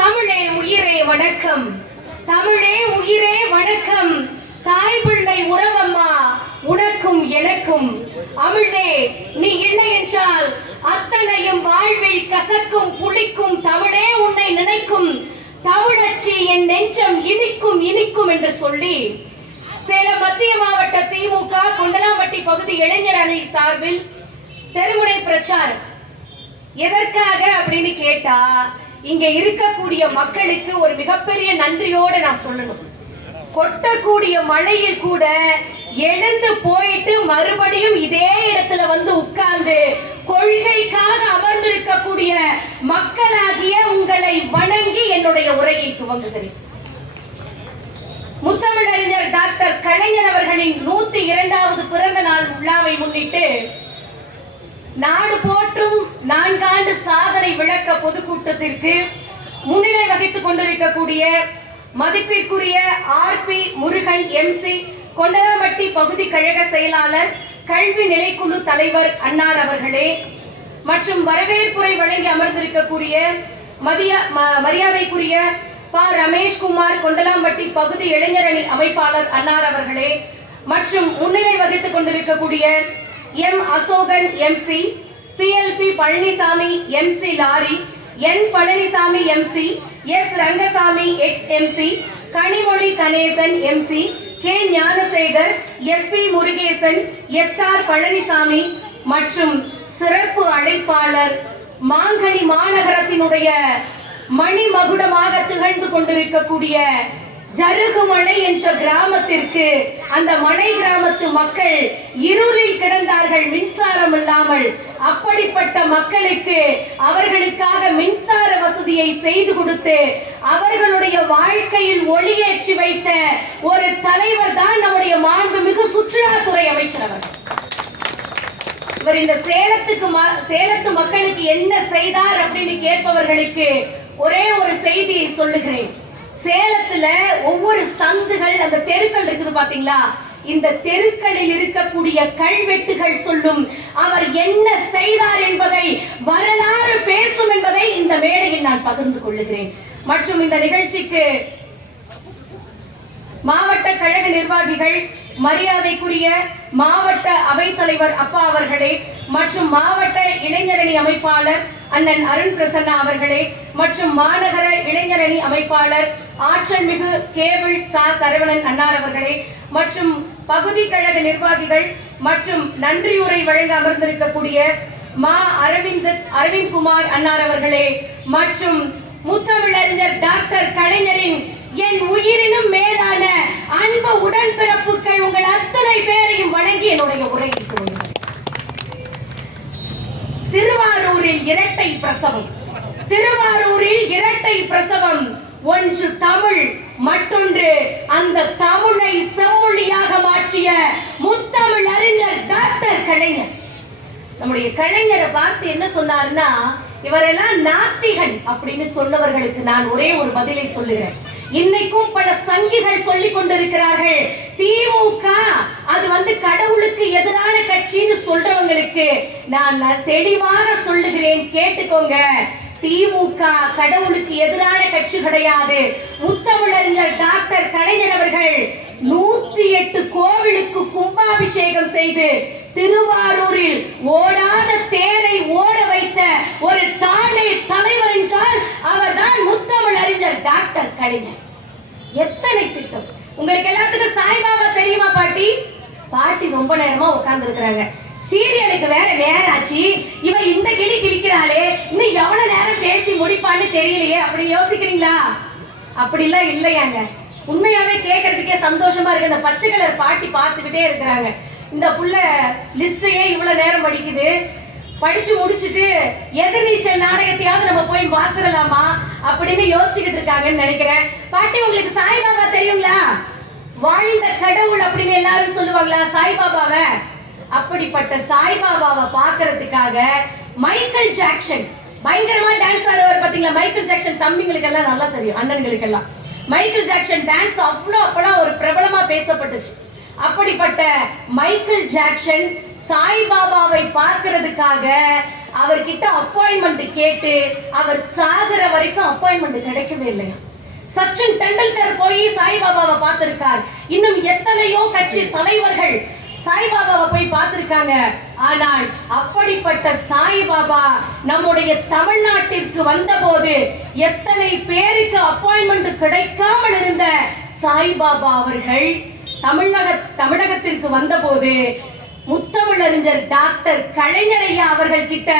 தமிழே உயிரே வணக்கம், தமிழே உயிரே வணக்கம். தாய் பிள்ளை உறவம்மா உனக்கும் எனக்கும். அமிழே நீ இல்லை என்றால் அத்தனையும் வாழ்வில் கசக்கும் புளிக்கும். தமிழே உன்னை நினைக்கும். தமிழச்சி என் நெஞ்சம் இனிக்கும் இனிக்கும் என்று சொல்லி சேலம் மத்திய மாவட்ட திமுக கொண்டலாம்பட்டி பகுதி இளைஞர் அணி சார்பில் தெருமுனை பிரச்சாரம். எதற்காக அப்படின்னு கேட்டா, இங்க இருக்கக்கூடிய மக்களுக்கு ஒரு மிகப்பெரிய நன்றியோட நான் சொல்லணும். கொட்டக்கூடிய மழையில் கூட எழுந்து போயிட்டு மறுபடியும் இதே இடத்துல வந்து உட்கார்ந்து கொள்கைக்காக அமர்ந்திருக்கக்கூடிய மக்களாகிய உங்களை வணங்கி என்னுடைய உரையை துவங்குகிறேன். முத்தமிழறிஞர் டாக்டர் கலைஞர் அவர்களின் 102வது பிறந்த நாள் விழாவை முன்னிட்டு நாடு போற்றும் 4 ஆண்டு சாதனை விளக்க பொதுக்கூட்டத்திற்கு முன்னிலை வகித்துக் கொண்டிருக்கக்கூடிய மதிப்பிற்குரிய RP முருகன் MC கொண்டலாம்பட்டி பகுதி கழக செயலாளர் கல்வி நிலைக்குழு தலைவர் அன்னார் அவர்களே, மற்றும் வரவேற்புரை வழங்கி அமர்ந்திருக்கக்கூடிய மரியாதைக்குரிய ரமேஷ்குமார் கொண்டலாம்பட்டி பகுதி இளைஞரணி அமைப்பாளர் அன்னார் அவர்களே, மற்றும் முன்னிலை வகித்துக் கொண்டிருக்கக்கூடிய M Ashokan MC, PLP Palanisamy MC லாரி, N Palanisamy MC, S Rangasamy XMC, Kanimozhi Ganesan MC, K Gnanasekar, SP Murugesan, SR Palanisamy மற்றும் சிறப்பு அழைப்பாளர் மாங்கனி மாநகரத்தினுடைய மணிமகுடமாக திகழ்ந்து கொண்டிருக்கக்கூடிய ஜருகுமலை என்ற கிராமத்திற்கு, அந்த மலை கிராமத்து மக்கள் இருளில் கிடந்தார்கள் மின்சாரம் இல்லாமல். அப்படிப்பட்ட மக்களுக்கு அவர்களுக்காக மின்சார வசதியை செய்து கொடுத்து அவர்களுடைய வாழ்க்கையில் ஒளியேற்றி வைத்த ஒரு தலைவர் தான் நம்முடைய மாண்புமிகு சுற்றுலாத்துறை அமைச்சர் அவர்கள். இவர் இந்த சேலத்து மக்களுக்கு என்ன செய்தார் அப்படின்னு கேட்பவர்களுக்கு ஒரே ஒரு செய்தியை சொல்லுகிறேன். சேலத்துல ஒவ்வொரு சந்துகள், அந்த தெருக்கள் இருக்குது பாத்தீங்களா, இந்த தெருக்களில் இருக்கக்கூடிய கல்வெட்டுகள் சொல்லும் அவர் என்ன செய்தார் என்பதை, வரலாறு பேசும் என்பதை இந்த மேடையில் நான் பகிர்ந்து கொள்ளுகிறேன். மற்றும் இந்த நிகழ்ச்சிக்கு மாவட்ட கழக நிர்வாகிகள், மரியாதைக்குரிய மாவட்ட அவைத்தலைவர் அப்பா அவர்களே, மற்றும் மாவட்ட இளைஞரணி அமைப்பாளர் அண்ணன் அருண் பிரசன்னா அவர்களே, மற்றும் மாநகர இளைஞரணி அமைப்பாளர் ஆற்றல் மிகு கேபிள் சரவணன் அன்னார் அவர்களே, மற்றும் பகுதி கழக நிர்வாகிகள் மற்றும் நன்றியுரை வழங்க அமர்ந்திருக்கக்கூடிய அரவிந்த் குமார் அன்னார் அவர்களே, மற்றும் முத்தமிழறிஞர் டாக்டர் கலைஞரின் என் உயிரினும் மேலான அன்பு உடன்பிறப்புகள் உங்கள் அத்தனை பேரையும் வணங்கி என்னுடைய உரையை துவங்குகிறேன். திருவாரூரில் இரட்டை பிரசவம். திருவாரூரில் இரட்டை பிரசவம். ஒன்று தமிழ், மற்றொன்று அந்த தமிழை செம்மொழியாக மாற்றிய முத்தமிழ் அறிஞர் டாக்டர் கலைஞர். நம்முடைய கலைஞரை பார்த்து என்ன சொன்னார்னா, இவரெல்லாம் நாத்திகன் அப்படின்னு சொன்னவர்களுக்கு நான் ஒரே ஒரு பதிலை சொல்லுகிறேன். இன்னைக்கும் பல சங்கிகள் சொல்லிக் கொண்டிருக்கிறார்கள், திமுக அது கடவுளுக்கு எதிரான கட்சின்னு சொல்றவங்களுக்கு நான் தெளிவாக சொல்லுகிறேன், கேட்டுக்கோங்க. திமுக கடவுளுக்கு எதிரான கட்சி கிடையாது. முத்தமிழறிஞர் டாக்டர் கலைஞர் அவர்கள் 108 கோவிலுக்கு கும்பாபிஷேகம் செய்து திருவாரூரில் ஓடாத தேரை ஓட வைத்த ஒரு தானே தலைவர் என்றால் அவர்தான் முத்தமிழறிஞர் டாக்டர் கலைஞர். எத்தனை திட்டம்! உங்களுக்கு எல்லாத்துக்கும் சாய்பாபா தெரியுமா பாட்டி? பாட்டி ரொம்ப நேரமா உட்கார்ந்து இருக்கிறாங்க. சீரியலுக்கு வேற நேரம் ஆச்சு, இவ இந்த கிளி கிளிக்கிறாளே, இன்னும் எவ்வளவு நேரம் பேசி முடிப்பான்னு தெரியலையே அப்படி யோசிக்கிறீங்களா? அப்படிலாம் இல்லையாங்க. உண்மையாவே கேட்கறதுக்கே சந்தோஷமா இருக்கு. இந்த பச்சை கலர் பாட்டி பார்த்துக்கிட்டே இருக்கிறாங்க. இந்த புள்ள லிஸ்டையே இவ்வளவு நேரம் படிக்குது, படிச்சு முடிச்சுட்டு எதிர்நீச்சல் நாடகத்தையாவது நம்ம போய் பார்த்துடலாமா அப்படின்னு யோசிச்சுக்கிட்டு இருக்காங்கன்னு நினைக்கிறேன். பாட்டி, உங்களுக்கு சாய்பாபா தெரியுங்களா? வாழ்ந்த கடவுள் அப்படின்னு எல்லாரும் சொல்லுவாங்களா சாய்பாபாவை? அப்படிப்பட்ட சாய்பாபாவை பார்க்கறதுக்காக மைக்கேல் ஜாக்சன் பயங்கரமா டான்ஸ் ஆடுவார் பாத்தீங்களா? மைக்கேல் ஜாக்சன் தம்பிங்களுக்கு எல்லாம் நல்லா தெரியும், அண்ணன்களுக்கு எல்லாம். மைக்கேல் ஜாக்சன் டான்ஸ் அவ்வளோ அப்பெல்லாம் ஒரு பிரபலமா பேசப்பட்டுச்சு. அப்படிப்பட்ட மைக்கேல் ஜாக்சன் சாய்பாபாவை பார்க்கிறதுக்காக அவர்கிட்ட அப்பாயின்மெண்ட் கேட்டு அவர் சாகுற வரைக்கும் அப்பாயின்மெண்ட் கிடைக்கவே இல்லையா. சச்சின் டெண்டுல்கர் போய் சாய்பாபாவை பார்த்திருக்கார். இன்னும் எத்தனையோ கட்சி தலைவர்கள் சாய்பாபாவை போய் பார்த்திருக்காங்க. ஆனால் அப்படிப்பட்ட சாய்பாபா நம்முடைய தமிழ்நாட்டிற்கு வந்தபோது எத்தனை பேருக்கு அப்பாயின்மெண்ட் கிடைக்காமல் இருந்த சாய்பாபா அவர்கள் தமிழகத்திற்கு வந்தபோது முத்தமிழறிஞர் டாக்டர் கலைஞர் ஐயா அவர்கள் கிட்ட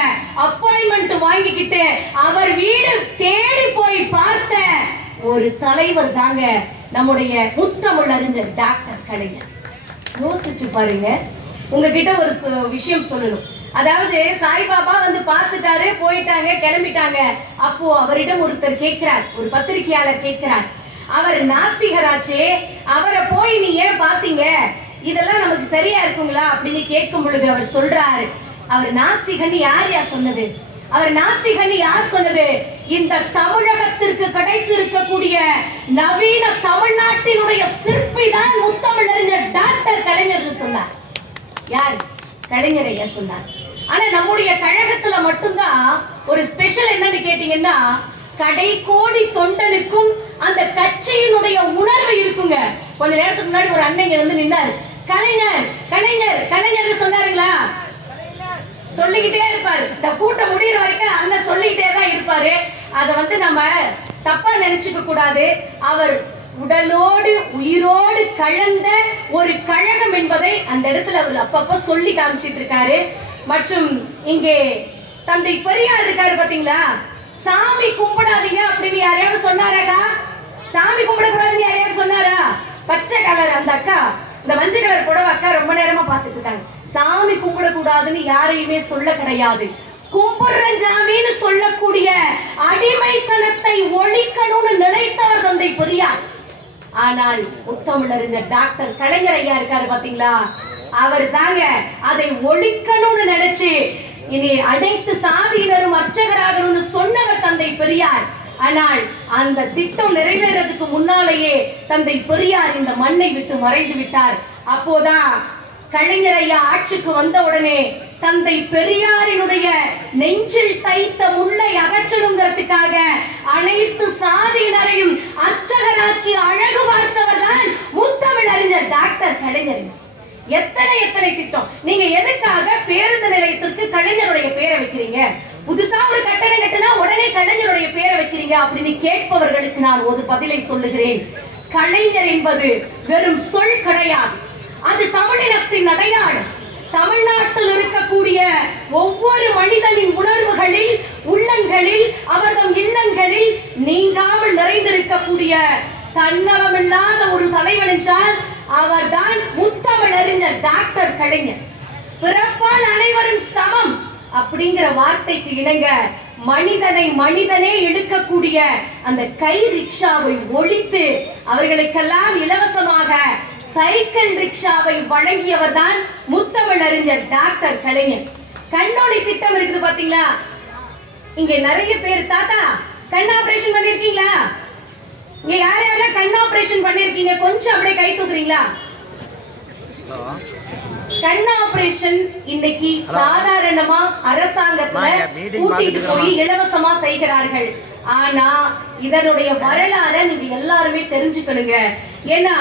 அப்பாயின்மெண்ட் வாங்கிக்கிட்டு அவர் வீடு தேடி போய் பார்த்த ஒரு தலைவர் தாங்க நம்முடைய முத்தமிழறிஞர் டாக்டர் கலைஞர். யோசிச்சு பாருங்க. உங்ககிட்ட ஒரு விஷயம் சொல்லணும். அதாவது சாய்பாபா வந்து பார்த்துட்டாரு, போயிட்டாங்க, கிளம்பிட்டாங்க. அப்போ அவரிடம் ஒருத்தர் கேட்கிறார், ஒரு பத்திரிகையாளர் கேட்கிறார், அவர் நாத்திகராச்சே, அவரை போய் நீ ஏன் பார்த்தீங்க, இதெல்லாம் நமக்கு சரியா இருக்குங்களா அப்படின்னு கேட்கும் பொழுது அவர் சொல்றாரு, அவர் நாத்திகன் யார் சொன்னது, அவர் நாத்திகன் யார் சொன்னது, இந்த தமிழகத்திற்கு கிடைத்து இருக்கக்கூடிய நவீன தமிழ்நாட்டினுடைய சிற்பி தான் முத்தமிழறிஞர் டாக்டர் கலைஞர் சொன்னார். யார்? கலைஞர் ஐயா சொன்னார். ஆனா நம்முடைய கழகத்துல மட்டும்தான் ஒரு ஸ்பெஷல் என்னன்னு கேட்டீங்கன்னா, கடைக்கோடி தொண்டனுக்கும் அந்த கட்சியினுடைய உணர்வு இருக்குங்க. கொஞ்ச நேரத்துக்கு முன்னாடி ஒரு அண்ணன் வந்து நின்னார், கலைஞர் கலைஞர் கலைஞர் சொன்னாருங்களா, சொல்லிக்கிட்டே இருப்பாரு. இந்த கூட்டம் முடிகிற வரைக்கும் அண்ணன் சொல்லிக்கிட்டே தான் இருப்பாரு. அதை வந்து நம்ம தப்பா நினைச்சுக்க கூடாது. அவர் உடலோடு உயிரோடு கலந்த ஒரு கழகம் என்பதை அந்த இடத்துல அவர் அப்பப்ப சொல்லி காமிச்சிட்டு இருக்காரு. மற்றும் இங்கே தந்தை பெரியார் இருக்காரு பாத்தீங்களா, சாமி கும்பிடாதீங்க அப்படின்னு யாரையாவது சொன்னாராக்கா? சாமி கும்பிடக்கூடாதுன்னு யாரையாவது சொன்னாரா? பச்சை கலர் அந்த அக்கா, இந்த மஞ்சள் கலர் புடவை அக்கா ரொம்ப நேரமா பார்த்துட்டு இருக்காங்க. சாமி கும்பிடக்கூடாதுன்னு யாரையுமே சொல்ல கிடையாது. கும்பிடுறஞ்சாமின்னு சொல்லக்கூடிய அடிமைத்தனத்தை ஒழிக்கணும்னு நினைத்தவர் தந்தை பெரியார். ஆனால் முத்தமிழறிஞர் டாக்டர் கலைஞர் ஐயா இருக்காரு பாத்தீங்களா, அவர் தாங்க அதை ஒழிக்கணும்னு நினைச்சு இனி அனைத்து சாதியினரும் அர்ச்சகராகணும்னு சொன்னவர் தந்தை பெரியார். ஆனால் அந்த திட்டம் நிறைவேறதுக்கு முன்னாலேயே தந்தை பெரியார் இந்த மண்ணை விட்டு மறைந்து விட்டார். அப்போதான் கலைஞர் ஐயா ஆட்சிக்கு வந்த உடனே தந்தை பெரியாரினுடைய நெஞ்சில் தைத்த முள்ளை அகற்றணுங்கிறதுக்காக அனைத்து சாதியினரையும் அர்ச்சகராக்கி அழகு பார்த்தவர் தான் முத்தமிழறிஞர் டாக்டர் கலைஞர். எத்தனை எத்தனை திட்டம். நீங்க எதுக்காக பேருந்து நிலையத்திற்கு கலைஞருடைய பேரை வைக்கிறீங்க, புதுசா ஒரு கட்டணம் கட்டினா உடனே கலைஞருடைய பேரை வைக்கிறீங்க அப்படின்னு கேட்பவர்களுக்கு நான் ஒரு பதிலை சொல்லுகிறேன். கலைஞர் என்பது வெறும் சொல் கிடையாது, அது தமிழினத்தின் அடையாளம். தமிழ்நாட்டில் இருக்கக்கூடிய ஒவ்வொரு மனிதனின் உணர்வுகளில், உள்ளங்களில், அவர்தம் இல்லங்களில் நீங்காமல் நிறைந்திருக்கக்கூடிய தன்னலமில்லாத ஒரு தலைவன் என்றால் அவர்தான் முத்தமிழறிஞர் டாக்டர் கலைஞர். பிறப்பால் அனைவரும் சமம் அப்படிங்கிற வார்த்தைக்கு இணங்க மனிதனே எடுக்கக்கூடிய அந்த கை ரிக்ஷாவை ஒழித்து அவர்களுக்கெல்லாம் இலவசமாக சைக்கிள் ரிக்ஷாவை வழங்கியவர் தான் முத்தமிழறிஞர் டாக்டர் கலைஞர். கண்ணொளி திட்டம் இருக்குது பாத்தீங்களா, இங்க நிறைய பேர் தாத்தா கண் ஆபரேஷன் பண்ணிருக்கீங்களா? இங்க யார் யாரெல்லாம் கண் ஆபரேஷன் பண்ணிருக்கீங்க கொஞ்சம் அப்படியே கை தூக்குறீங்களா? கண் ஆபரேஷன் இன்னைக்கு சாதாரணமா அரசாங்கத்துல கூட்டிட்டு போய் இலவசமா செய்கிறார்கள். ஆனா இதனுடைய வரலாறை நீங்க எல்லாருமே தெரிஞ்சுக்கணுங்க. ஏன்னா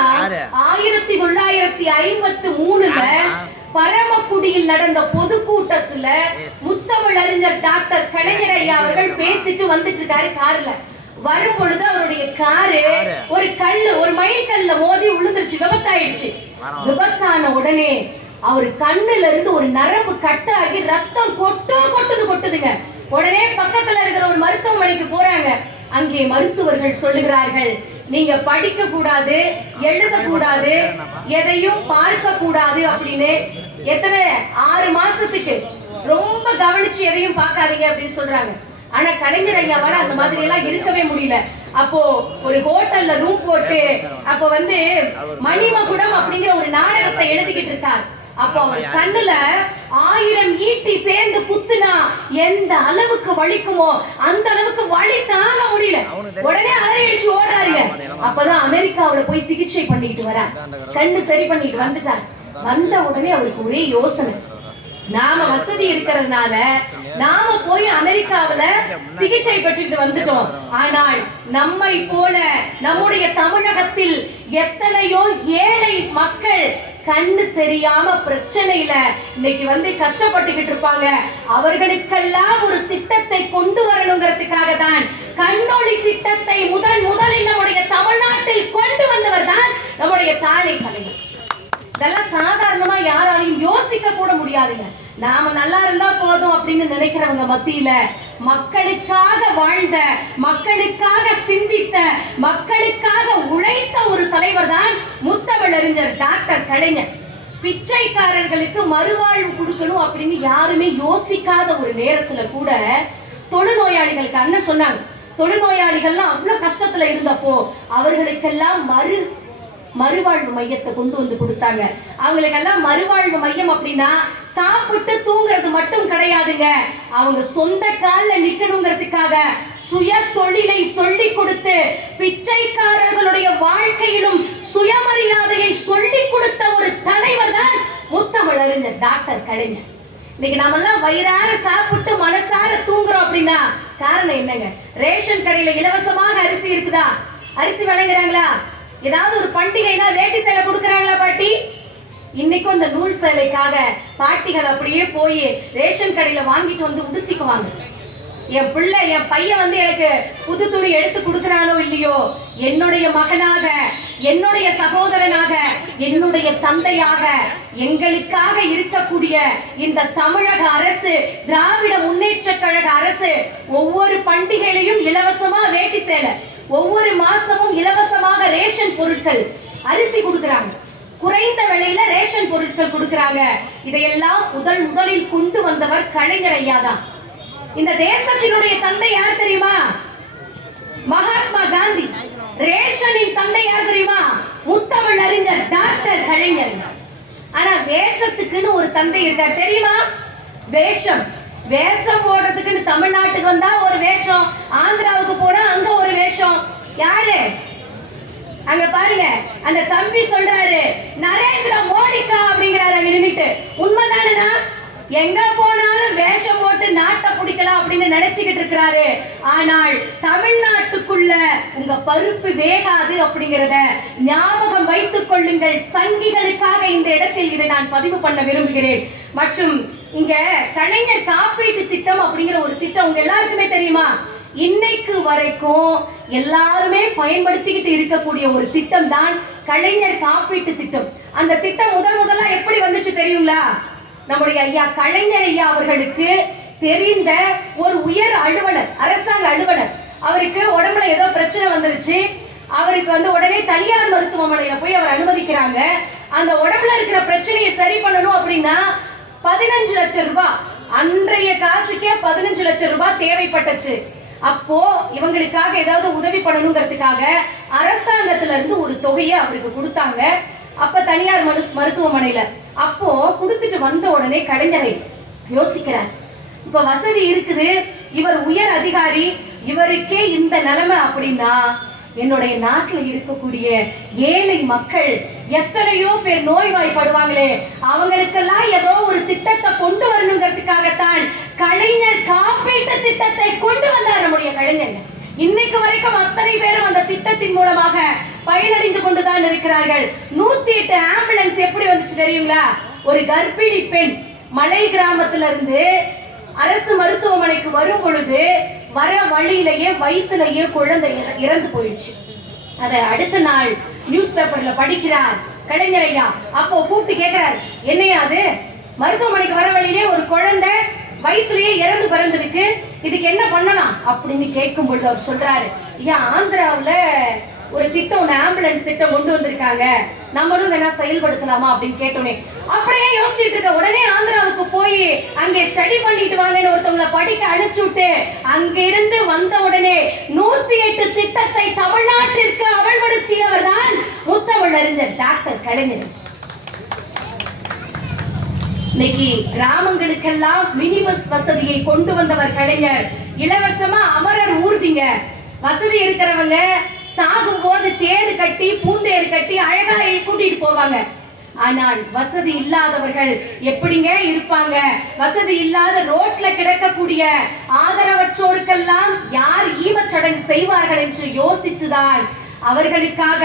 1953ல பரமக்குடியில் நடந்த பொதுக்கூட்டத்துல முத்தமிழறிஞர் டாக்டர் கலைஞர் ஐயா அவர்கள் பேசிட்டு வந்துட்டு இருக்காரு. கார்ல வரும் பொழுது அவருடைய காரு ஒரு மயில் கல்ல மோதி விழுந்துருச்சு, விபத்தாயிடுச்சு. விபத்தான உடனே அவர் கண்ணுல இருந்து ஒரு நரம்பு கட்டாகி ரத்தம் கொட்டுதுங்க. உடனே பக்கத்துல இருக்கிற ஒரு மருத்துவமனைக்கு போறாங்க. அங்கே மருத்துவர்கள் சொல்லுகிறார்கள், நீங்க படிக்க கூடாது, எழுத கூடாது, எதையும் பார்க்க கூடாது அப்படின்னு. எத்தனை 6 மாசத்துக்கு ரொம்ப கவனிச்சு எதையும் பார்க்காதீங்க அப்படின்னு சொல்றாங்க. ஆனா கலைஞர் ஐயாவால அந்த மாதிரி எல்லாம் இருக்கவே முடியல. அப்போ ஒரு ஹோட்டல்ல ரூம் போட்டு அப்ப வந்து மணிமகுடம் அப்படிங்கிற ஒரு நாடகத்தை எழுதிக்கிட்டு இருக்கார். அப்போ அவர் கண்ணுல 1000 ஈட்டி சேர்ந்து குத்துனா எந்த அளவுக்கு வலிக்குமோ அந்த அளவுக்கு வலி தாங்க முடியல. உடனே அலறியடிச்சு ஓடுறாருங்க. அப்பதான் அமெரிக்காவுல போய் சிகிச்சை பண்ணிட்டு வர, கண்ணு சரி பண்ணிட்டு வந்துட்டார். வந்த உடனே அவருக்கு ஒரே யோசனை, நாம வசதி இருக்கிறதுனால நாம போய் அமெரிக்காவில சிகிச்சை பெற்றுட்டு வந்துட்டோம். ஆனால் நம்மை போல நம்முடைய தமிழகத்தில் எத்தனையோ ஏழை மக்கள் கண்ணு தெரியாம பிரச்சனையில இன்னைக்கு வந்து கஷ்டப்பட்டுக்கிட்டு இருப்பாங்க. அவர்களுக்கெல்லாம் ஒரு திட்டத்தை கொண்டு வரணுங்கிறதுக்காக தான் கண்ணொளி திட்டத்தை முதலில் நம்முடைய தமிழ்நாட்டில் கொண்டு வந்தவர் தான் நம்முடைய தாழை தலைவர். இதெல்லாம் சாதாரணமா யாராலையும் யோசிக்க கூட முடியாதுங்க. நாம நல்லா இருந்தா போதும் அப்படின்னு நினைக்கிறவங்க மத்தியில மக்களுக்காக வாழ்ந்த, மக்களுக்காக சிந்தித்த, மக்களுக்காக உழைத்த ஒரு தலைவர் தான் முத்தமிழறிஞர் டாக்டர் கலைஞர். பிச்சைக்காரர்களுக்கு மறுவாழ்வு கொடுக்கணும் அப்படின்னு யாருமே யோசிக்காத ஒரு நேரத்துல கூட தொழுநோயாளிகளுக்கு அண்ணன் சொன்னாங்க, தொழுநோயாளிகள்லாம் அவ்வளவு கஷ்டத்துல இருந்தப்போ அவர்களுக்கெல்லாம் மறுவாழ்வு மையத்தை கொண்டு வந்து கொடுத்தாங்க. அவங்களுக்கெல்லாம் மறுவாழ்வு மையம் அப்படின்னா சாப்பிட்டு தூங்குறது மட்டும் கிடையாதுங்க. அவங்க சொந்த கால்ல நிக்கணுங்கிறதுக்காக சுய தொழிலை சொல்லி கொடுத்து பிச்சைக்காரர்களுடைய வாழ்க்கையிலும் சுயமரியாதையை சொல்லி கொடுத்த ஒரு தலைவர் தான் முத்தமிழறிஞர் டாக்டர் கலைஞர். இன்னைக்கு நாமெல்லாம் வயிறார சாப்பிட்டு மனசார தூங்குறோம் அப்படின்னா காரணம் என்னங்க? ரேஷன் கடையில இலவசமாக அரிசி இருக்குதா? அரிசி வழங்குறாங்களா? ஏதாவது ஒரு பண்டிகைனா வேட்டி சேலை கொடுக்கறாங்களா பாட்டி? இன்னைக்கும் அந்த நூல் சேலைக்காக பாட்டிகள் அப்படியே போய் ரேஷன் கடையில வாங்கிட்டு வந்து உடுத்திக்குவாங்க. என் பிள்ளை, என் பையன் வந்து எனக்கு புது துணி எடுத்து கொடுக்கறானோ இல்லையோ, என்னுடைய மகனாக, என்னுடைய சகோதரனாக, என்னுடைய தந்தையாக எங்களுக்காக இருக்கக்கூடிய இந்த தமிழக அரசு, திராவிட முன்னேற்ற கழக அரசு ஒவ்வொரு பண்டிகையிலையும் இலவசமா வேட்டி சேலை, ஒவ்வொரு மாசமும் இலவசமாக ரேஷன் பொருட்கள், அரிசி கொடுக்கறாங்க, குறைந்த விலையில ரேஷன் பொருட்கள் கொடுக்கறாங்க. இதையெல்லாம் முதலில் கொண்டு வந்தவர் கலைஞர் ஐயா தான். இந்த தேசத்தினுடைய தந்தை யார் தெரியுமா? மகாத்மா காந்தி. ரேஷனின் தந்தை யார் தெரியுமா? முத்தமிழறிஞர் டாக்டர் கலைஞர். ஆனா வேஷத்துக்குன்னு ஒரு தந்தை இருக்கார் தெரியுமா? வேஷம் போடுறதுக்குன்னு தமிழ்நாட்டுக்கு வந்தா ஒரு வேஷம், ஆந்திராவுக்கு போனா அங்க ஒரு வேஷம். யாரு அங்க பாருங்க, அந்த தம்பி சொல்றாரு நரேந்திர மோடிக்கா அப்படிங்கிறாரு அங்க நின்னுட்டு. உண்மைதானா? எங்க போனாலும் வேஷம் போட்டு நாட்டை பிடிக்கலாம் அப்படின்னு நினைச்சுக்கிட்டு இருக்கிறாரு. ஆனால் தமிழ்நாட்டுக்குள்ள உங்க பருப்பு வேகாது அப்படிங்கிறத ஞாபகம் வைத்துக் கொள்ளுங்கள். சங்கிகளுக்காக இந்த இடத்தில் இதை நான் பதிவு பண்ண விரும்புகிறேன். மற்றும் இங்க கலைஞர் காப்பீட்டு திட்டம் அப்படிங்கிற ஒரு திட்டம் உங்க எல்லாருக்குமே தெரியுமா? இன்னைக்கு வரைக்கும் எல்லாருமே பயன்படுத்திக்கிட்டு இருக்கக்கூடிய ஒரு திட்டம் தான் கலைஞர் காப்பீட்டு திட்டம். அந்த திட்டம் முதலா எப்படி வந்துச்சு தெரியுங்களா? நம்முடைய ஐயா கலைஞர் ஐயா அவர்களுக்கு தெரிந்த ஒரு உயர் அலுவலர், அரசாங்க அலுவலர், அவருக்கு உடம்புல ஏதோ பிரச்சனை வந்துருச்சு. அவருக்கு வந்து உடனே தனியார் மருத்துவமனையில போய் அவர் அனுமதிக்கிறாங்க. அந்த உடம்புல இருக்கிற பிரச்சனையை சரி பண்ணணும் அப்படின்னா 15 லட்சம் ரூபாய், அன்றைய காசுக்கே 15 லட்சம் ரூபாய் தேவைப்பட்டுச்சு. அப்போ இவங்களுக்காக ஏதாவது உதவி பண்ணணுங்கிறதுக்காக அரசாங்கத்துல இருந்து ஒரு தொகையை அவருக்கு கொடுத்தாங்க. அப்ப தனியார் மருத்துவமனையில அப்போ கொடுத்துட்டு வந்த உடனே கலைஞரை யோசிக்கிறார், இப்ப வசதி இருக்குது, இவர் உயர் அதிகாரி, இவருக்கே இந்த நிலைமை அப்படின்னா என்னுடைய நாட்டில் இருக்கக்கூடிய ஏழை மக்கள் எத்தனையோ பேர் நோய்வாய்ப்படுவாங்களே, அவங்களுக்கெல்லாம் ஏதோ ஒரு திட்டத்தை கொண்டு வரணுங்கிறதுக்காகத்தான் கலைஞர் காப்பீட்டு திட்டத்தை கொண்டு வந்தார் நம்முடைய கலைஞர். இன்னைக்கு வரைக்கும் அத்தனை பேரும் அந்த திட்டத்தின் மூலமாக பயனடைந்து கொண்டுதான் இருக்கிறார்கள். 108 ஆம்புலன்ஸ் எப்படி வந்துச்சு தெரியுங்களா? ஒரு கர்ப்பிணி பெண் மலை கிராமத்துல இருந்து அரசு மருத்துவமனைக்கு வரும் பொழுது வர வழியிலேயே வயிற்றுலயே குழந்தை இறந்து போயிடுச்சு. அத அடுத்த நாள் நியூஸ் பேப்பர்ல படிக்கிறார் கலைஞர் ஐயா. அப்போ கூப்பிட்டு கேட்கிறார், என்னையா அது, மருத்துவமனைக்கு வர வழியிலே ஒரு குழந்தை வயிற்றுலயே இறந்து பிறந்திருக்கு, இதுக்கு என்ன பண்ணலாம் அப்படின்னு கேட்கும் பொழுது அவர் சொல்றாரு, ஐயா ஆந்திராவுல ஒரு திட்டம், ஒன்று ஆம்புலன்ஸ் திட்டம் கொண்டு வந்திருக்காங்க, நம்மளும் வேணா செயல்படுத்தலாமா அப்படின்னு கேட்டோன்னே அப்படியே யோசிச்சுட்டு இருக்க. உடனே ஆந்திராவுக்கு போய் அங்கே ஸ்டடி பண்ணிட்டு வாங்கன்னு ஒருத்தவங்களை படிக்க அனுப்பிச்சுட்டு அங்கிருந்து வந்த உடனே 108 திட்டத்தை தமிழ்நாட்டிற்கு அமல்படுத்தியவர் தான் முத்தமிழறிஞர் டாக்டர் கலைஞர். இன்னைக்கு கிராமங்களுக்கெல்லாம் மினி பஸ் வசதியை கொண்டு வந்தவர் கலைஞர். இலவசமா அமரர் ஊர்திங்க. வசதி இருக்கிறவங்க சாகும் போது தேர் கட்டி பூந்தேர் கட்டி அழகா கூட்டிட்டு போவாங்க. ஆனால் வசதி இல்லாதவர்கள் எப்படிங்க இருப்பாங்க? வசதி இல்லாத ரோட்ல கிடக்கக்கூடிய ஆதரவற்றோருக்கெல்லாம் யார் ஈமச்சடங்கு செய்வார்கள் என்று யோசித்துதான் அவர்களுக்காக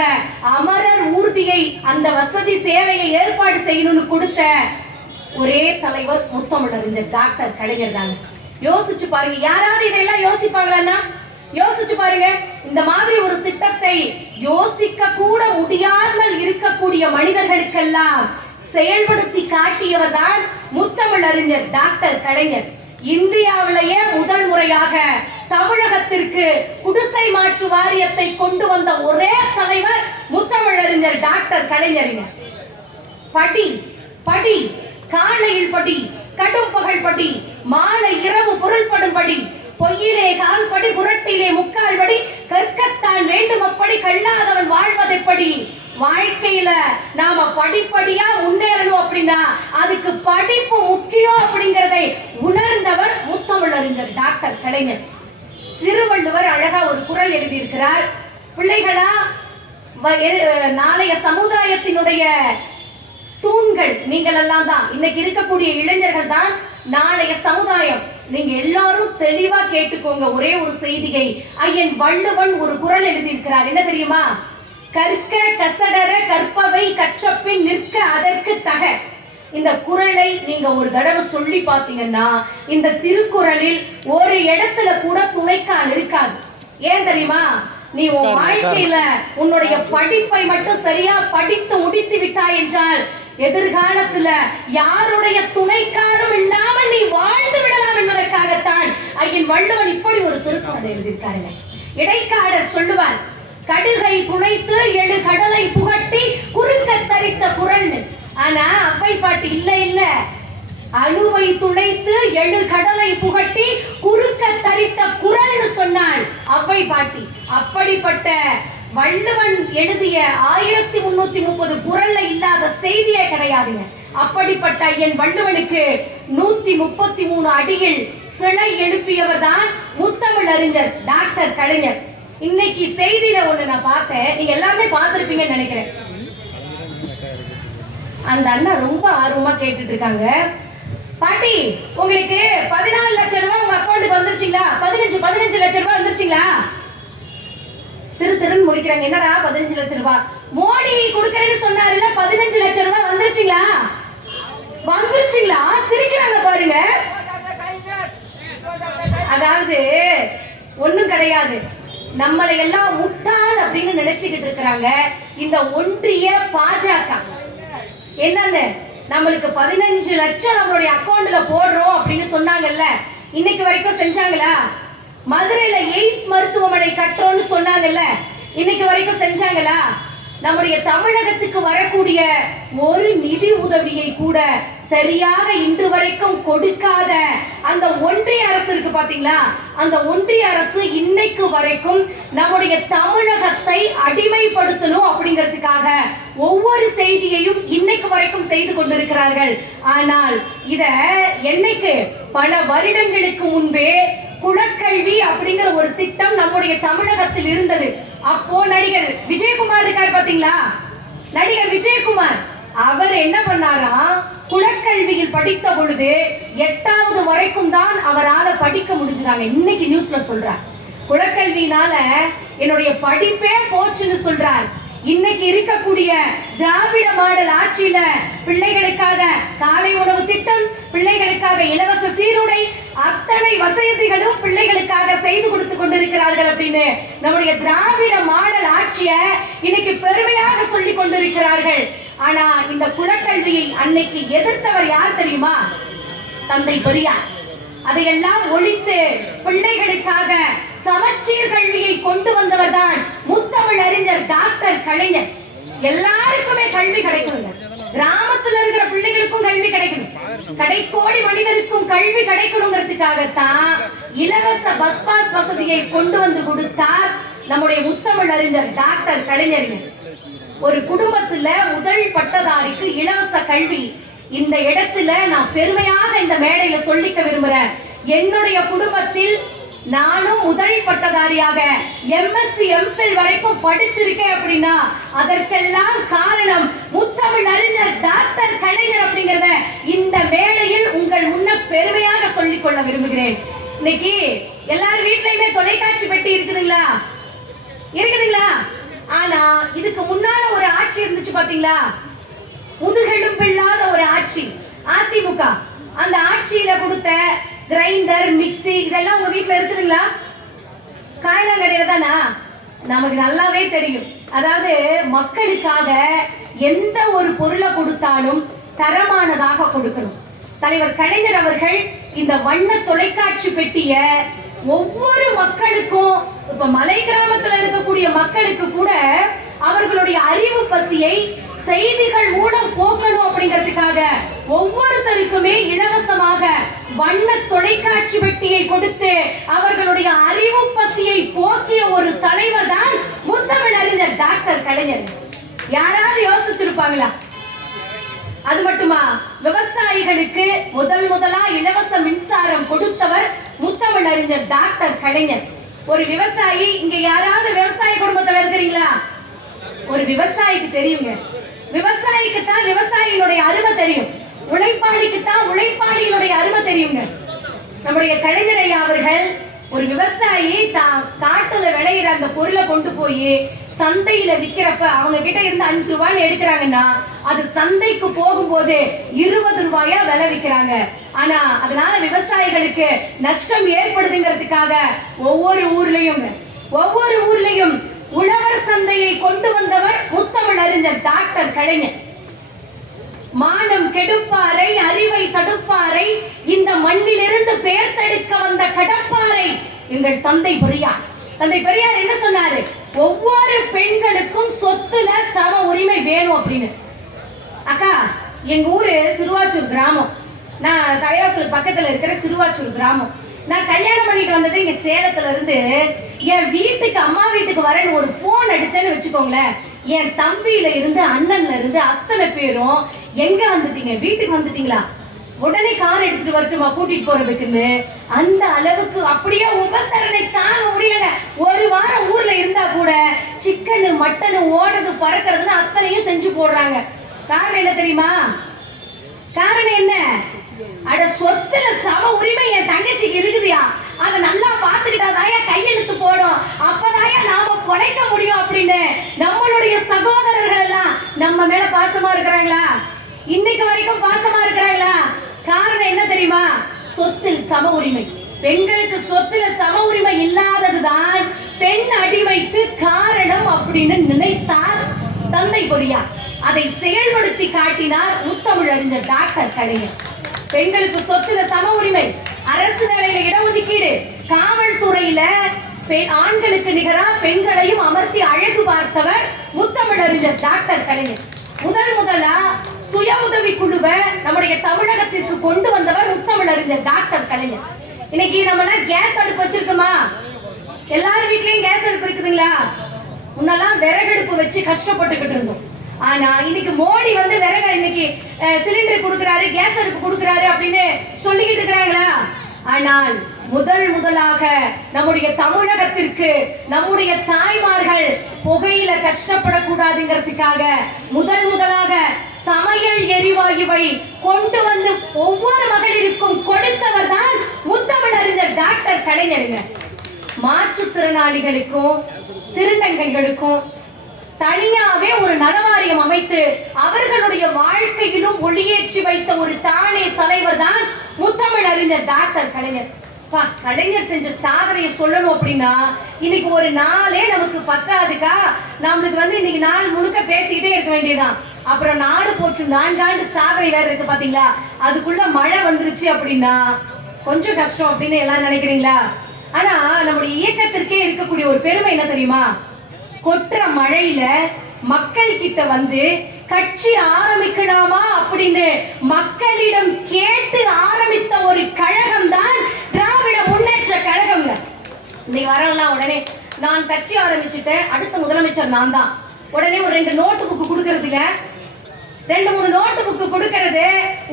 அமரர் ஊர்தியை, அந்த வசதி சேவையை ஏற்பாடு செய்யணும்னு கொடுத்த ஒரே தலைவர் முத்தமிழறிஞர் டாக்டர் கலைஞர் தாங்க. யோசிச்சு பாருங்க, யாராவது இதெல்லாம் யோசிப்பாங்களா? யோசிச்சு பாருங்க. இந்த மாதிரி ஒரு திட்டத்தை யோசிக்க கூட முடியாமல் இருக்கக்கூடிய மனிதர்களுக்கெல்லாம் செயல்படுத்தி காட்டியவர் தான் முத்தமிழறிஞர் டாக்டர் கலைஞர். இந்தியாவிலேயே முதல் முறையாக தமிழகத்திற்கு குடிசை மாற்று வாரியத்தை கொண்டு வந்த ஒரே தலைவர் முத்தமிழறிஞர் டாக்டர் கலைஞரின். படி படி, காலையில் படி, கடும் பகல் படி, மாலை இரவு பொருள்படும் படி, பொய்யிலே கால் படி, புரட்டிலே முக்கால் படி, கற்கத்தான் வேண்டும் அப்படி, கல்லாதவன் வாழ்வதைப்படி. வாழ்க்கையில நாம படிப்படியா முன்னேறணும் அப்படின்னா அதுக்கு படிப்பு முக்கியம் அப்படிங்கறதை உணர்ந்தவர் முத்தமிழறிஞர் டாக்டர் கலைஞர். திருவள்ளுவர் அழகா ஒரு குறள் எழுதியிருக்கிறார். பிள்ளைகளா, நாளைய சமுதாயத்தினுடைய தூண்கள் நீங்கள் எல்லாம் தான். இன்னைக்கு இருக்கக்கூடிய இளைஞர்கள் தான் நாளைய சமுதாயம். நீங்க எல்லாரும் தெளிவா கேட்டுக்கோங்க. ஒரே ஒரு செய்தியை ஐயன் வள்ளுவன் ஒரு குறள் எழுதியிருக்கிறார். என்ன தெரியுமா? கற்க கசடர கற்பவை கற்றபின் நிற்க அதற்கு தக. இந்த குறளை நீங்க ஒரு தடவை சொல்லி பார்த்தீங்கன்னா இந்த திருக்குறளில் ஒரு இடத்துல கூட துணைக்கால் இருக்காது. ஏன் தெரியுமா? நீ உன் வாழ்க்கையில உன்னுடைய படிப்பை மட்டும் சரியா படித்து முடித்து விட்டாய் என்றால் எதிர்காலத்துல யாருடைய துணைக்காலும் இல்லாமல் நீ வாழ்ந்து விடலாம் என்பதற்காகத்தான் ஐயன் வள்ளுவன் இப்படி ஒரு திருக்குறளை எழுதியிருக்காருங்க. இடைக்காடர் சொல்லுவார், கடுகை துளைத்து எழு கடலை புகட்டி குறுக்க தரித்த குறள்னு. ஆனா அவ்வை பாட்டு இல்ல இல்ல, அணுவை துளைத்து எழு கடலை புகட்டி குறுக்க தரித்த குறள்னு சொன்னாள் அவ்வை பாட்டி. அப்படிப்பட்ட வள்ளுவன் எழுதிய 1330 குறள்ல இல்லாத செய்தியே கிடையாதுங்க. அப்படிப்பட்ட என் வள்ளுவனுக்கு 133 அடியில் சிலை எழுப்பியவர் தான் முத்தமிழறிஞர் டாக்டர் கலைஞர். இன்னைக்கு செய்தியில ஒண்ணு நான் பார்த்தேன், நீங்க எல்லாருமே பார்த்திருப்பீங்கன்னு நினைக்கிறேன். அந்த அண்ணா ரொம்ப ஆர்வமா கேட்டுட்டு இருக்காங்க, பாட்டி உங்களுக்கு 14 லட்சம் ரூபாய் உங்க அக்கௌண்ட்டுக்கு வந்துருச்சுங்களா? 15 லட்சம் ரூபாய் வந்துருச்சுங்களா? திருன்னு முடிக்கிறாங்க. என்னடா 15 லட்சம் ரூபாய்? மோடி கொடுக்கறேன்னு சொன்னாருல்ல, 15 லட்சம் ரூபாய் வந்துருச்சுங்களா? வந்துருச்சுங்களா? சிரிக்கிறாங்க பாருங்க. அதாவது ஒண்ணும் கிடையாது, நம்மளை எல்லாம் முட்டாள் அப்படின்னு நினைச்சுக்கிட்டு இருக்கிறாங்க இந்த ஒன்றிய பாஜக. என்னன்னு நம்மளுக்கு 15 லட்சம் நம்மளுடைய அக்கௌண்ட்ல போடுறோம் அப்படின்னு சொன்னாங்கல்ல, இன்னைக்கு வரைக்கும் செஞ்சாங்களா? மதுரையில எய்ட்ஸ் மருத்துவமனை கட்டுறோம்னு சொன்னாங்கல்ல, இன்னைக்கு வரைக்கும் செஞ்சாங்களா? நம்முடைய தமிழகத்துக்கு வரக்கூடிய ஒரு நிதி உதவியை கூட சரியாக இன்று வரைக்கும் கொடுக்காத அந்த ஒன்றிய அரசு இருக்கு பாத்தீங்களா? அந்த ஒன்றிய அரசு இன்னைக்கு வரைக்கும் நம்முடைய தமிழகத்தை அடிமைப்படுத்தணும் அப்படிங்கிறதுக்காக ஒவ்வொரு செய்தியையும் இன்னைக்கு வரைக்கும் செய்து கொண்டிருக்கிறார்கள். ஆனால் இத என்னைக்கு பல வருடங்களுக்கு முன்பே குலக்கல்வி அப்படிங்கிற ஒரு திட்டம் நம்முடைய தமிழகத்தில் இருந்தது. அப்போ நடிகர் விஜயகுமார் இருக்கார் பாத்தீங்களா? நடிகர் விஜயகுமார் அவர் என்ன பண்ணாரா, குலக்கல்வியில் படித்த பொழுது 8வது வரைக்கும் தான் அவரால் படிக்க முடிஞ்சாங்க. இன்னைக்கு நியூஸ்ல சொல்றார், குலக்கல்வினால என்னுடைய படிப்பே போச்சுன்னு சொல்றார். இன்னைக்கு இருக்கக்கூடிய திராவிட மாடல் ஆட்சியில பிள்ளைகளுக்காக காலை உணவு திட்டம், பிள்ளைகளுக்காக இலவச சீருடை, அத்தனை வசதிகளும் பிள்ளைகளுக்காக செய்து கொடுத்து கொண்டிருக்கிறார்கள் அப்படின்னு நம்முடைய திராவிட மாடல் ஆட்சிய இன்னைக்கு பெருமையாக சொல்லி கொண்டிருக்கிறார்கள். ஆனா இந்த குலக்கல்வியை அன்னைக்கு எதிர்த்தவர் யார் தெரியுமா? தந்தை பெரியார். அதையெல்லாம் ஒழித்து பிள்ளைகளுக்காக சமச்சீர் கல்வியை கொண்டு வந்தவர் தான் முத்தமிழறிஞர் டாக்டர் கலைஞர். எல்லாருக்குமே கல்வி கிடைக்கணும், கிராமத்துல இருக்கிற பிள்ளைகளுக்கும் கல்வி கிடைக்கணும், கடைக்கோடி மனிதருக்கும் கல்வி கிடைக்கணுங்கிறதுக்காகத்தான் இலவச பஸ் பாஸ் வசதியை கொண்டு வந்து கொடுத்தார் நம்முடைய முத்தமிழறிஞர் டாக்டர் கலைஞர். ஒரு குடும்பத்துல முதல் பட்டதாரிக்கு இலவச கல்வி. இந்த இடத்துல நான் பெருமையாக இந்த மேடையில சொல்லிக்க விரும்புறேன், என்னுடைய குடும்பத்தில் நானும் முதல் பட்டதாரியாக MSc MPhil வரைக்கும் படிச்சிருக்கேன் அப்படின்னா அதற்கெல்லாம் காரணம் முத்தமிழ் அறிஞர் டாக்டர் கலைஞர் அப்படிங்கறத இந்த வேளையில் உங்கள் முன்ன பெருமையாக சொல்லிக் கொள்ள விரும்புகிறேன். இன்னைக்கு எல்லாரும் வீட்லயுமே தொலைக்காட்சி பெட்டி இருக்குதுங்களா? இருக்குதுங்களா? ஆனா இதுக்கு முன்னால ஒரு ஆட்சி இருந்துச்சு பாத்தீங்களா? முதுகெலும்பில்லாத ஒரு ஆட்சி அதிமுக. அந்த ஆட்சியில கொடுத்த கிரைண்டர், மிக்ஸி இதெல்லாம் உங்க வீட்ல இருக்குதுங்களா? காயலாங்கடையில தானா? நமக்கு நல்லாவே தெரியும். அதாவது மக்களுக்காக எந்த ஒரு பொருளை கொடுத்தாலும் தரமானதாக கொடுக்கணும். தலைவர் கலைஞர் அவர்கள் இந்த வண்ண தொலைக்காட்சி பெட்டிய ஒவ்வொரு மக்களுக்கும், இப்ப மலை கிராமத்துல இருக்கக்கூடிய மக்களுக்கு கூட அவர்களுடைய அறிவு பசியை செய்திகள் மூலம் போக்கணும் அப்படிங்கிறதுக்காக ஒவ்வொருத்தருக்குமே இலவசமாக வண்ண தொலைக்காட்சி பெட்டியை கொடுத்து அவர்களுடைய அறிவு பசியை போக்கிய ஒரு தலைவர் தான் முத்தமிழ் அறிஞர் டாக்டர் கலைஞர். யாராவது யோசிச்சிருப்பாங்களா? அது மட்டுமா, விவசாயிகளுக்கு முதலா இலவச மின்சாரம் கொடுத்தவர் முத்தமிழ் அறிஞர் டாக்டர் கலைஞர். ஒரு விவசாயி, இங்க யாராவது விவசாய குடும்பத்துல இருக்கிறீங்களா? ஒரு விவசாயிக்கு தெரியுங்க, விவசாயிக்கு தான் விவசாயியினுடைய அருமை தெரியும், உழைப்பாளிக்கு தான் உழைப்பாளியினுடைய அருமை தெரியுங்க. நம்முடைய கலைஞர் ஐயா அவர்கள் ஒரு விவசாயி தான் காட்டுல விளையிற அந்த பொருளை கொண்டு போய் சந்தையில விக்கிறப்ப அவங்க கிட்ட இருந்து 5 ரூபான்னு எடுக்கிறாங்கன்னா அது சந்தைக்கு போகும்போது 20 ரூபாயா விலை விற்கிறாங்க. ஆனா அதனால விவசாயிகளுக்கு நஷ்டம் ஏற்படுதுங்கிறதுக்காக ஒவ்வொரு ஊர்லயும் உழவர் சந்தையை கொண்டு வந்தவர் முத்தமிழ் அறிஞர் டாக்டர் கலைஞர். மானம் கெடுப்பாரை, அறிவை தடுப்பாரை, இந்த மண்ணிலிருந்து பெயர்த்தெடுக்க வந்த கடப்பாரை எங்கள் தந்தை பெரியார். தந்தை பெரியார் என்ன சொன்னாரு? ஒவ்வொரு பெண்களுக்கும் சொத்துல சம உரிமை வேணும் அப்படின்னு. அக்கா, எங்க ஊரு சிறுவாச்சூர் கிராமம். நான் தலைவாசல் பக்கத்துல இருக்கிற சிறுவாச்சூர் கிராமம். நான் கல்யாணம் பண்ணிட்டு வந்தது இங்க சேலத்துல இருந்து. என் வீட்டுக்கு, அம்மா வீட்டுக்கு வரேன்னு ஒரு போன் அடிச்சேன்னு வச்சுக்கோங்களேன், என் தம்பியில இருந்து அண்ணன்ல இருந்து அத்தனை பேரும் எங்க வந்துட்டீங்க, வீட்டுக்கு வந்துட்டீங்களா, உடனே கார் எடுத்துட்டு வரட்டுமா கூட்டிட்டு போறதுக்குன்னு, அந்த அளவுக்கு அப்படியே உபசரணை தாங்க முடியலங்க. ஒரு வாரம் ஊர்ல இருந்தா கூட சிக்கனு மட்டனு ஓடுறது பறக்கிறதுன்னு அத்தனையும் செஞ்சு போடுறாங்க. காரணம் என்ன தெரியுமா? காரணம் என்ன? அட, சொத்துல சம உரிமை என் தங்கச்சிக்கு இருக்குதுயா, அதை நல்லா பாத்துக்கிட்டாதாயா கையெழுத்து போடும், அப்பதாயா நாம கொடைக்க முடியும் அப்படின்னு நம்மளுடைய சகோதரர்கள் எல்லாம் நம்ம மேல பாசமா இருக்கிறாங்களா? இன்னைக்கு வரைக்கும் பாசமா இருக்கிறாங்களா? காரணம் என்ன தெரியுமா? சொத்தில் சம உரிமை. பெண்களுக்கு சொத்துல சம உரிமை இல்லாததுதான் பெண் அடிமைக்கு காரணம் அப்படின்னு நினைத்தார் தந்தை பெரியார். அதை செயல்படுத்தி காட்டினார் முத்தமிழ் அறிஞர் டாக்டர் கலைஞர். பெண்களுக்கு சொத்துல சம உரிமை, அரசு வேலையில இடஒதுக்கீடு, காவல்துறையில ஆண்களுக்கு நிகரா பெண்களையும் அமர்த்தி அழகு பார்த்தவர் முத்தமிழ் அறிஞர் டாக்டர் கலைஞர். முதலா சுய உதவி குழுவை நம்முடைய தமிழகத்திற்கு கொண்டு வந்தவர் முத்தமிழ் அறிஞர் டாக்டர் கலைஞர். இன்னைக்கு நம்ம கேஸ் அடுப்பு வச்சிருக்கோமா? எல்லாரும் வீட்லயும் கேஸ் அடுப்பு இருக்குதுங்களா? முன்னெல்லாம் விறகடுப்பு வச்சு கஷ்டப்பட்டுக்கிட்டு இருந்தோம். ஆனா இன்னைக்கு மோடி வந்து விறகு இன்னைக்கு சிலிண்டர் கொடுக்கிறாரு, கேஸ் அடுப்பு கொடுக்கிறாரு அப்படின்னு சொல்லிக்கிட்டு இருக்கிறாங்களா? ஆனால் முதலாக நம்முடைய தமிழகத்திற்கு நம்முடைய தாய்மார்கள் புகையில கஷ்டப்படக்கூடாதுங்கிறதுக்காக முதலாக சமையல் எரிவாயுவை கொண்டு வந்து ஒவ்வொரு மகளிருக்கும் கொடுத்தவர் தான் முத்தமிழ் அறிஞர் டாக்டர் கலைஞருங்க. மாற்றுத்திறனாளிகளுக்கும் திருநங்கைகளுக்கும் தனியாவே ஒரு நலவாரியம் அமைத்து அவர்களுடைய வாழ்க்கையிலும் ஒளியேற்றி வைத்த ஒரு தானே தலைவர் தான் முத்தமிழ் அறிஞர் டாக்டர் கலைஞர். கலைஞர் செஞ்ச சாதனையை சொல்லணும் அப்படின்னா இன்னைக்கு ஒரு நாளே நமக்கு பத்தாதுக்கா. நம்மளுக்கு வந்து இன்னைக்கு நாள் முழுக்க பேசிக்கிட்டே இருக்க வேண்டியதுதான். அப்புறம் நாடு போற்றும் 4 ஆண்டு சாதனை வேற இருக்கு பாத்தீங்களா? அதுக்குள்ள மழை வந்துருச்சு அப்படின்னா கொஞ்சம் கஷ்டம் அப்படின்னு எல்லாரும் நினைக்கிறீங்களா? ஆனா நம்முடைய இயக்கத்திற்கே இருக்கக்கூடிய ஒரு பெருமை என்ன தெரியுமா? கொற்ற மழையில மக்கள் கிட்ட வந்து கட்சி ஆரம்பிக்கலாமா அப்படின்னு மக்களிடம் கேட்டு ஆரம்பித்த ஒரு கழகம் தான் திராவிட முன்னேற்ற கழகம்ங்க. இன்னைக்கு வரலாம் உடனே நான் கட்சி ஆரம்பிச்சுட்டேன், அடுத்த முதலமைச்சர் நான் தான், உடனே ஒரு 2 நோட்டு புக்கு கொடுக்கறதுங்க, 2-3 நோட்டு புக்கு கொடுக்கறது,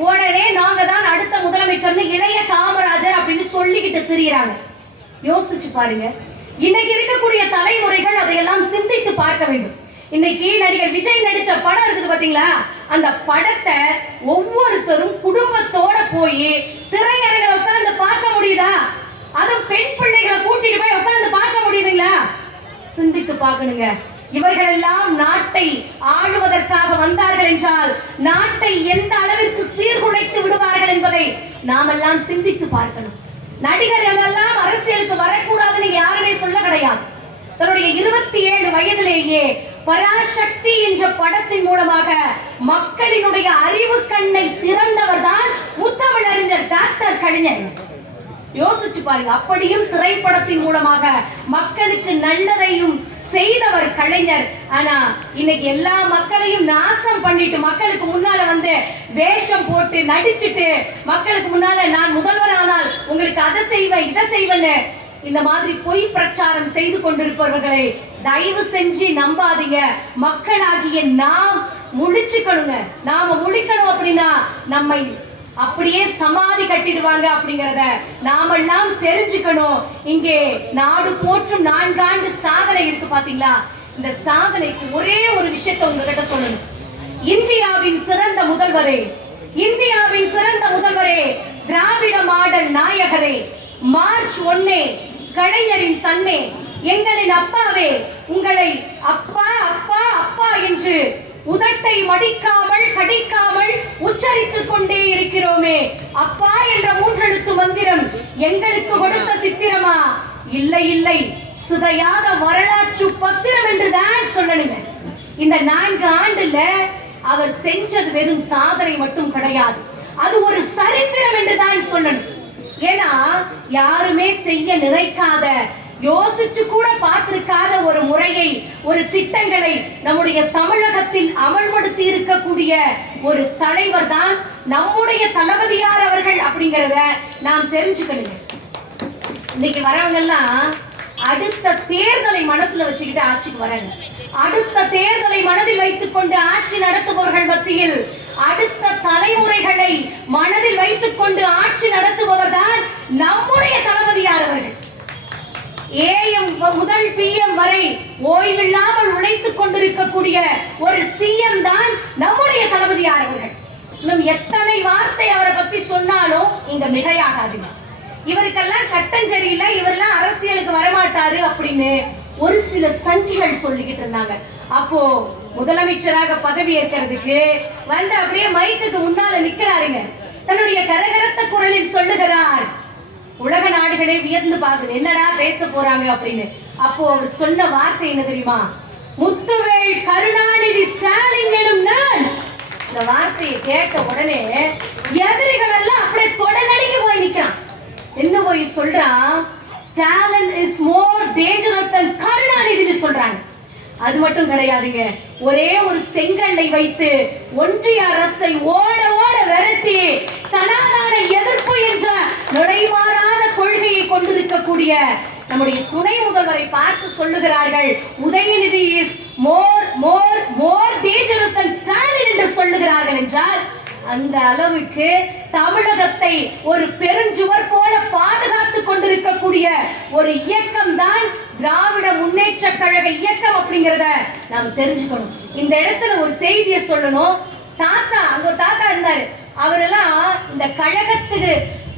உடனே நாங்க தான் அடுத்த முதலமைச்சர்னு இளைய காமராஜர் அப்படின்னு சொல்லிக்கிட்டு திரியிறாங்க. யோசிச்சு பாருங்க. இன்னைக்கு இருக்கக்கூடிய தலைமுறைகள் அதையெல்லாம் சிந்தித்து பார்க்க வேண்டும். இன்னைக்கு நடிகர் விஜய் நடிச்ச படம் இருக்குது பாத்தீங்களா, அந்த படத்தை ஒவ்வொருத்தரும் குடும்பத்தோட போய் திரையரங்கில் உட்கார்ந்து பார்க்க முடியுதா? அதுவும் பெண் பிள்ளைகளை கூட்டிட்டு போய் உட்கார்ந்து பார்க்க முடியுதுங்களா? சிந்தித்து பார்க்கணுங்க. இவர்கள் எல்லாம் நாட்டை ஆளுவதற்காக வந்தார்கள் என்றால் நாட்டை எந்த அளவிற்கு சீர்குலைத்து விடுவார்கள் என்பதை நாம் எல்லாம் சிந்தித்து பார்க்கணும். நடிகர்கள் எல்லாம் அரசியலுக்கு வரக்கூடாதுன்னு யாருமே சொல்ல கிடையாது. தன்னுடைய 27 வயதிலேயே பராசக்தி என்ற படத்தின் மூலமாக மக்களினுடைய அறிவு கண்ணை திறந்தவர் தான் முத்தமிழறிஞர் டாக்டர் கலைஞர். யோசிச்சு பாருங்க. அப்படியும் திரைப்படத்தின் மூலமாக மக்களுக்கு நல்லதையும் செய்தவர் கலைஞர். ஆனா இன்னைக்கு எல்லா மக்களையும் நாசம் பண்ணிட்டு மக்களுக்கு முன்னால வந்து வேஷம் போட்டு நடிச்சிட்டு மக்களுக்கு முன்னால நான் முதல்வர் ஆனால் உங்களுக்கு அதை செய்வேன் இதை செய்வேன்னு இந்த மாதிரி பொய் பிரச்சாரம் செய்து கொண்டிருப்பவர்களை தயவு செஞ்சு நம்பாதீங்க. மக்களாகிய நாம் முழிச்சுக்கணுங்க. நாம முழிக்கணும் அப்படின்னா நம்மை அப்படியே சமாதி கட்டிடுவாங்க அப்படிங்கறத நாமெல்லாம் தெரிஞ்சுக்கணும். இங்கே நாடு போற்றும் 4 ஆண்டு சாதனை இருக்கு பாத்தீங்களா? இந்த சாதனைக்கு ஒரே ஒரு விஷயத்தை உங்ககிட்ட சொல்லணும். இந்தியாவின் சிறந்த முதல்வரே, இந்தியாவின் சிறந்த முதல்வரே, திராவிட மாடல் நாயகரே, மார்ச் 1 கலைஞரின் சன்னே, எங்களின் அப்பாவே, உங்களை அப்பா அப்பா அப்பா என்று உதட்டை மடிக்காமல் கடிக்காமல் உச்சரித்துக் கொண்டே இருக்கிறோமே. அப்பா என்ற 3 எழுத்து மந்திரம் எங்களுக்கு கொடுத்த சித்திரமா? இல்லை இல்லை, சிதையாத வரலாற்று பத்திரம் என்றுதான் சொல்லணுங்க. இந்த 4 ஆண்டுல அவர் செஞ்சது வெறும் சாதனை மட்டும் கிடையாது, அது ஒரு சரித்திரம் என்றுதான் சொல்லணும். ஏன்னா யாருமே செய்ய நினைக்காத, யோசிச்சு கூட பார்த்திருக்காத ஒரு முறையை, ஒரு திட்டங்களை நம்முடைய தமிழகத்தில் அமல்படுத்தி இருக்கக்கூடிய ஒரு தலைவர் தான் நம்முடைய தளபதியார் அவர்கள் அப்படிங்கறத நாம் தெரிஞ்சுக்கணுங்க. இன்னைக்கு வரவங்க எல்லாம் அடுத்த தேர்தலை மனசுல வச்சுக்கிட்டு ஆட்சிக்கு வராங்க. அடுத்த தேர்தலை மனதில் வைத்துக் கொண்டு ஆட்சி நடத்துபவர்கள் மத்தியில் அடுத்த தலைமுறைகளை மனதில் வைத்துக் கொண்டு ஆட்சி நடத்துபவர் தான் நம்முடைய தளபதியார் அவர்கள். AM முதல் PM வரை ஓய்வில்லாமல் உழைத்துக் கொண்டிருக்கக்கூடிய ஒரு CM தான் நம்முடைய தளபதியார் அவர்கள். இன்னும் எத்தனை வார்த்தை அவரை பத்தி சொன்னாலும் இங்க மிகையாகாதுங்க. இவருக்கெல்லாம் கட்டம் சரியில்லை, இவரெல்லாம் அரசியலுக்கு வரமாட்டாரு அப்படின்னு ஒரு சில சங்கிகள் சொல்லிக்கிட்டு இருந்தாங்க. அப்போ முதலமைச்சராக பதவி ஏற்கிறதுக்கு வந்து அப்படியே மைக்குக்கு முன்னால நிக்கிறாருங்க. தன்னுடைய கரகரத்த குரலில் சொல்லுகிறார், உலக நாடுகளே வியந்து பாக்குது என்னடா பேச போறாங்க அப்படின்னு. அப்போ அவர் சொன்ன வார்த்தை என்ன தெரியுமா? முத்துவேல் கருணாநிதி ஸ்டாலின் எனும் நான். இந்த வார்த்தையை கேட்ட உடனே எதிரிகள் எல்லாம் அப்படியே தொடநடுங்கி போய் நிக்கிறான். என்ன போய் சொல்றான்? Stalin is more dangerous than கருணாநிதின்னு சொல்றாங்க. அது மட்டும் கிடையாதுங்க, ஒரே ஒரு செங்கல்லை வைத்து ஒன்றிய அரசை ஓட ஓட விரட்டி சனாதன எதிர்ப்பு என்ற நுழைமாறாத கொள்கையை கொண்டிருக்கக்கூடிய நம்முடைய துணை முதல்வரை பார்த்து சொல்லுகிறார்கள், Udhayanidhi is more more more dangerous than Stalin என்று சொல்லுகிறார்கள் என்றால் அந்த அளவுக்கு தமிழகத்தை ஒரு பெருஞ்சுவர் போல பாதுகாத்துக் கொண்டிருக்கக்கூடிய ஒரு இயக்கம் தான் திராவிட முன்னேற்ற கழக இயக்கம் அப்படிங்கறத நாம தெரிஞ்சுக்கணும். இந்த இடத்துல ஒரு செய்தியை சொல்லணும். தாத்தா, அங்க ஒரு தாத்தா இருந்தாரு, அவரெல்லாம் இந்த கழகத்துக்கு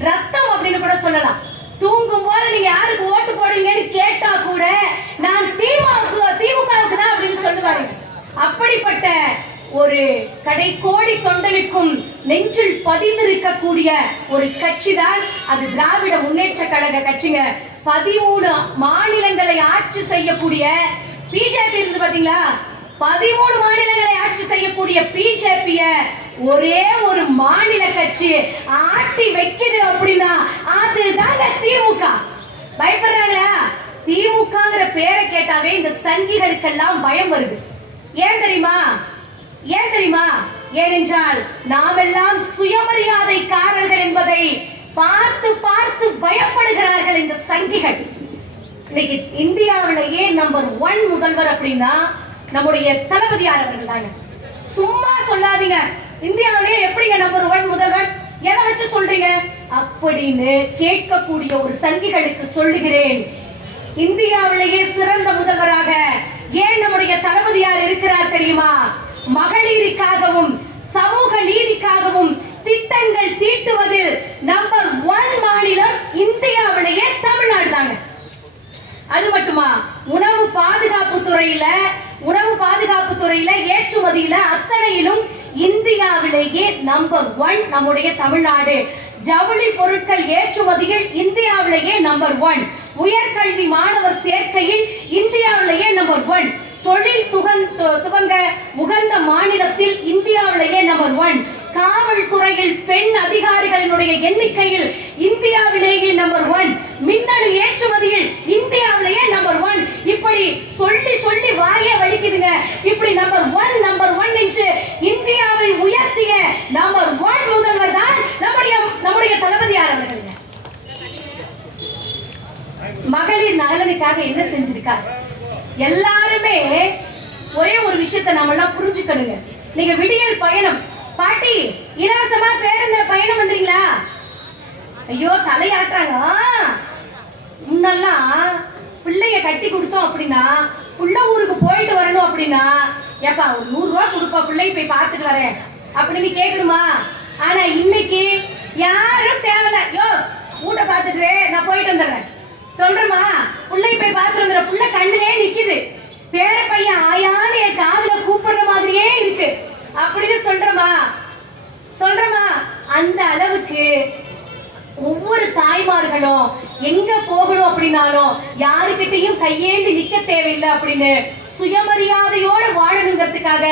ரத்தம் அப்படின்னு கூட சொல்லலாம். தூங்கும் போது நீங்க யாருக்கு ஓட்டு போடுவீங்கன்னு கேட்டா கூட நான் திமுகவுக்கு தான் அப்படின்னு சொல்லுவாரு. அப்படிப்பட்ட ஒரு கடைக்கோடி தொண்டனுக்கும் நெஞ்சில் பதிந்திருக்கக்கூடிய ஒரு கட்சி தான் அது திராவிட முன்னேற்ற கழக கட்சிங்க. 13 மாநிலங்களை ஆட்சி செய்யக்கூடிய பிஜேபி இருந்து பாத்தீங்களா? 13 மாநிலங்களை ஆட்சி செய்யக்கூடிய பிஜேபிய ஒரே ஒரு மாநில கட்சி ஆட்டி வைக்குது அப்படின்னா அதுதாங்க திமுக. பயப்படுறாங்களா? திமுகங்கிற பேரை கேட்டாவே இந்த சங்கிகளுக்கெல்லாம் பயம் வருது. ஏன் தெரியுமா? ஏன் தெரியுமா? ஏனென்றால் நாமெல்லாம் சுயமரியாதைக்காரர்கள் என்பதை பார்த்து பார்த்து பயப்படுகிறார்கள் இந்த சங்கிகள். இன்னைக்கு இந்தியாவிலேயே நம்பர் 1 முதல்வர் அப்படின்னா நம்முடைய தளபதியார் அவர்கள் தாங்க. சும்மா சொல்லாதீங்க. இந்தியாவிலேயே எப்படிங்க நம்பர் 1 முதல்வர்? எதை வச்சு சொல்றீங்க? அப்படின்னு கேட்கக்கூடிய ஒரு சங்கிகளுக்கு சொல்லுகிறேன், இந்தியாவிலேயே சிறந்த முதல்வராக ஏன் நம்முடைய தளபதியார் இருக்கிறார் தெரியுமா? மகளிருக்காகவும் சமூக நீதிக்காகவும் திட்டங்கள் தீட்டுவதில் நம்பர் 1 மாநிலம் இந்தியாவிலேயே தமிழ்நாடு தாங்க. அது மட்டுமா, உணவு பாதுகாப்பு துறையில ஏற்றுமதியில அத்தனையிலும் இந்தியாவிலேயே நம்பர் 1 நம்முடைய தமிழ்நாடு. ஜவுளி பொருட்கள் ஏற்றுமதியில் இந்தியாவிலேயே நம்பர் 1. உயர்கல்வி மாணவர் சேர்க்கையில் இந்தியாவிலேயே நம்பர் 1. தொழில் துவங்க உகந்த மாநிலத்தில் இந்தியாவிலேயே நம்பர் 1. காவல்துறையில் பெண் அதிகாரிகளினுடைய எண்ணிக்கையில் இந்தியாவிலேயே நம்பர் 1. மின்னணு ஏற்றுமதியில் இந்தியாவிலேயே நம்பர் 1. இப்படி சொல்லி சொல்லி வாயே வலிக்குதுங்க. இப்படி நம்பர் 1 என்று இந்தியாவை உயர்த்திய நம்பர் 1 முதல்வர் தான் நம்முடைய தளபதியார் அவர்கள். மகளிர் நலனுக்காக என்ன செஞ்சிருக்காரு? எல்லாருமே ஒரே ஒரு விஷயத்தை நாம எல்லாம் புரிஞ்சுக்கணுங்க. நீங்க விடியல் பயணம் பாட்டி இலவசமா பேருந்துல பயணம் பண்றீங்களா? ஐயோ தலையாட்டுறாங்க. முன்னெல்லாம் பிள்ளைய கட்டி கொடுத்தோம் அப்படின்னா, புள்ள ஊருக்கு போயிட்டு வரணும் அப்படின்னா, ஏப்பா ஒரு 100 ரூபாய் கொடுப்பா, பிள்ளைய போய் பார்த்துட்டு வரேன் அப்படின்னு கேட்கணுமா? ஆனா இன்னைக்கு யாரும் தேவையில்ல, யோ ஊட்ட பார்த்துட்டு நான் போயிட்டு வந்துடுறேன் சொல்றமா, பிள்ளை போய் பார்த்துட்டு வந்துடுற, புள்ள கண்ணிலே நிக்குது, பேர பையன் ஆயான்னு என் காதுல கூப்பிடுற மாதிரியே இருக்கு அப்படின்னு சொல்றமா. அந்த அளவுக்கு ஒவ்வொரு தாய்மார்களும் எங்க போகணும் அப்படின்னாலும் யாருக்கிட்டையும் கையேந்தி நிக்க தேவையில்லை அப்படின்னு சுயமரியாதையோடு வாழணுங்கிறதுக்காக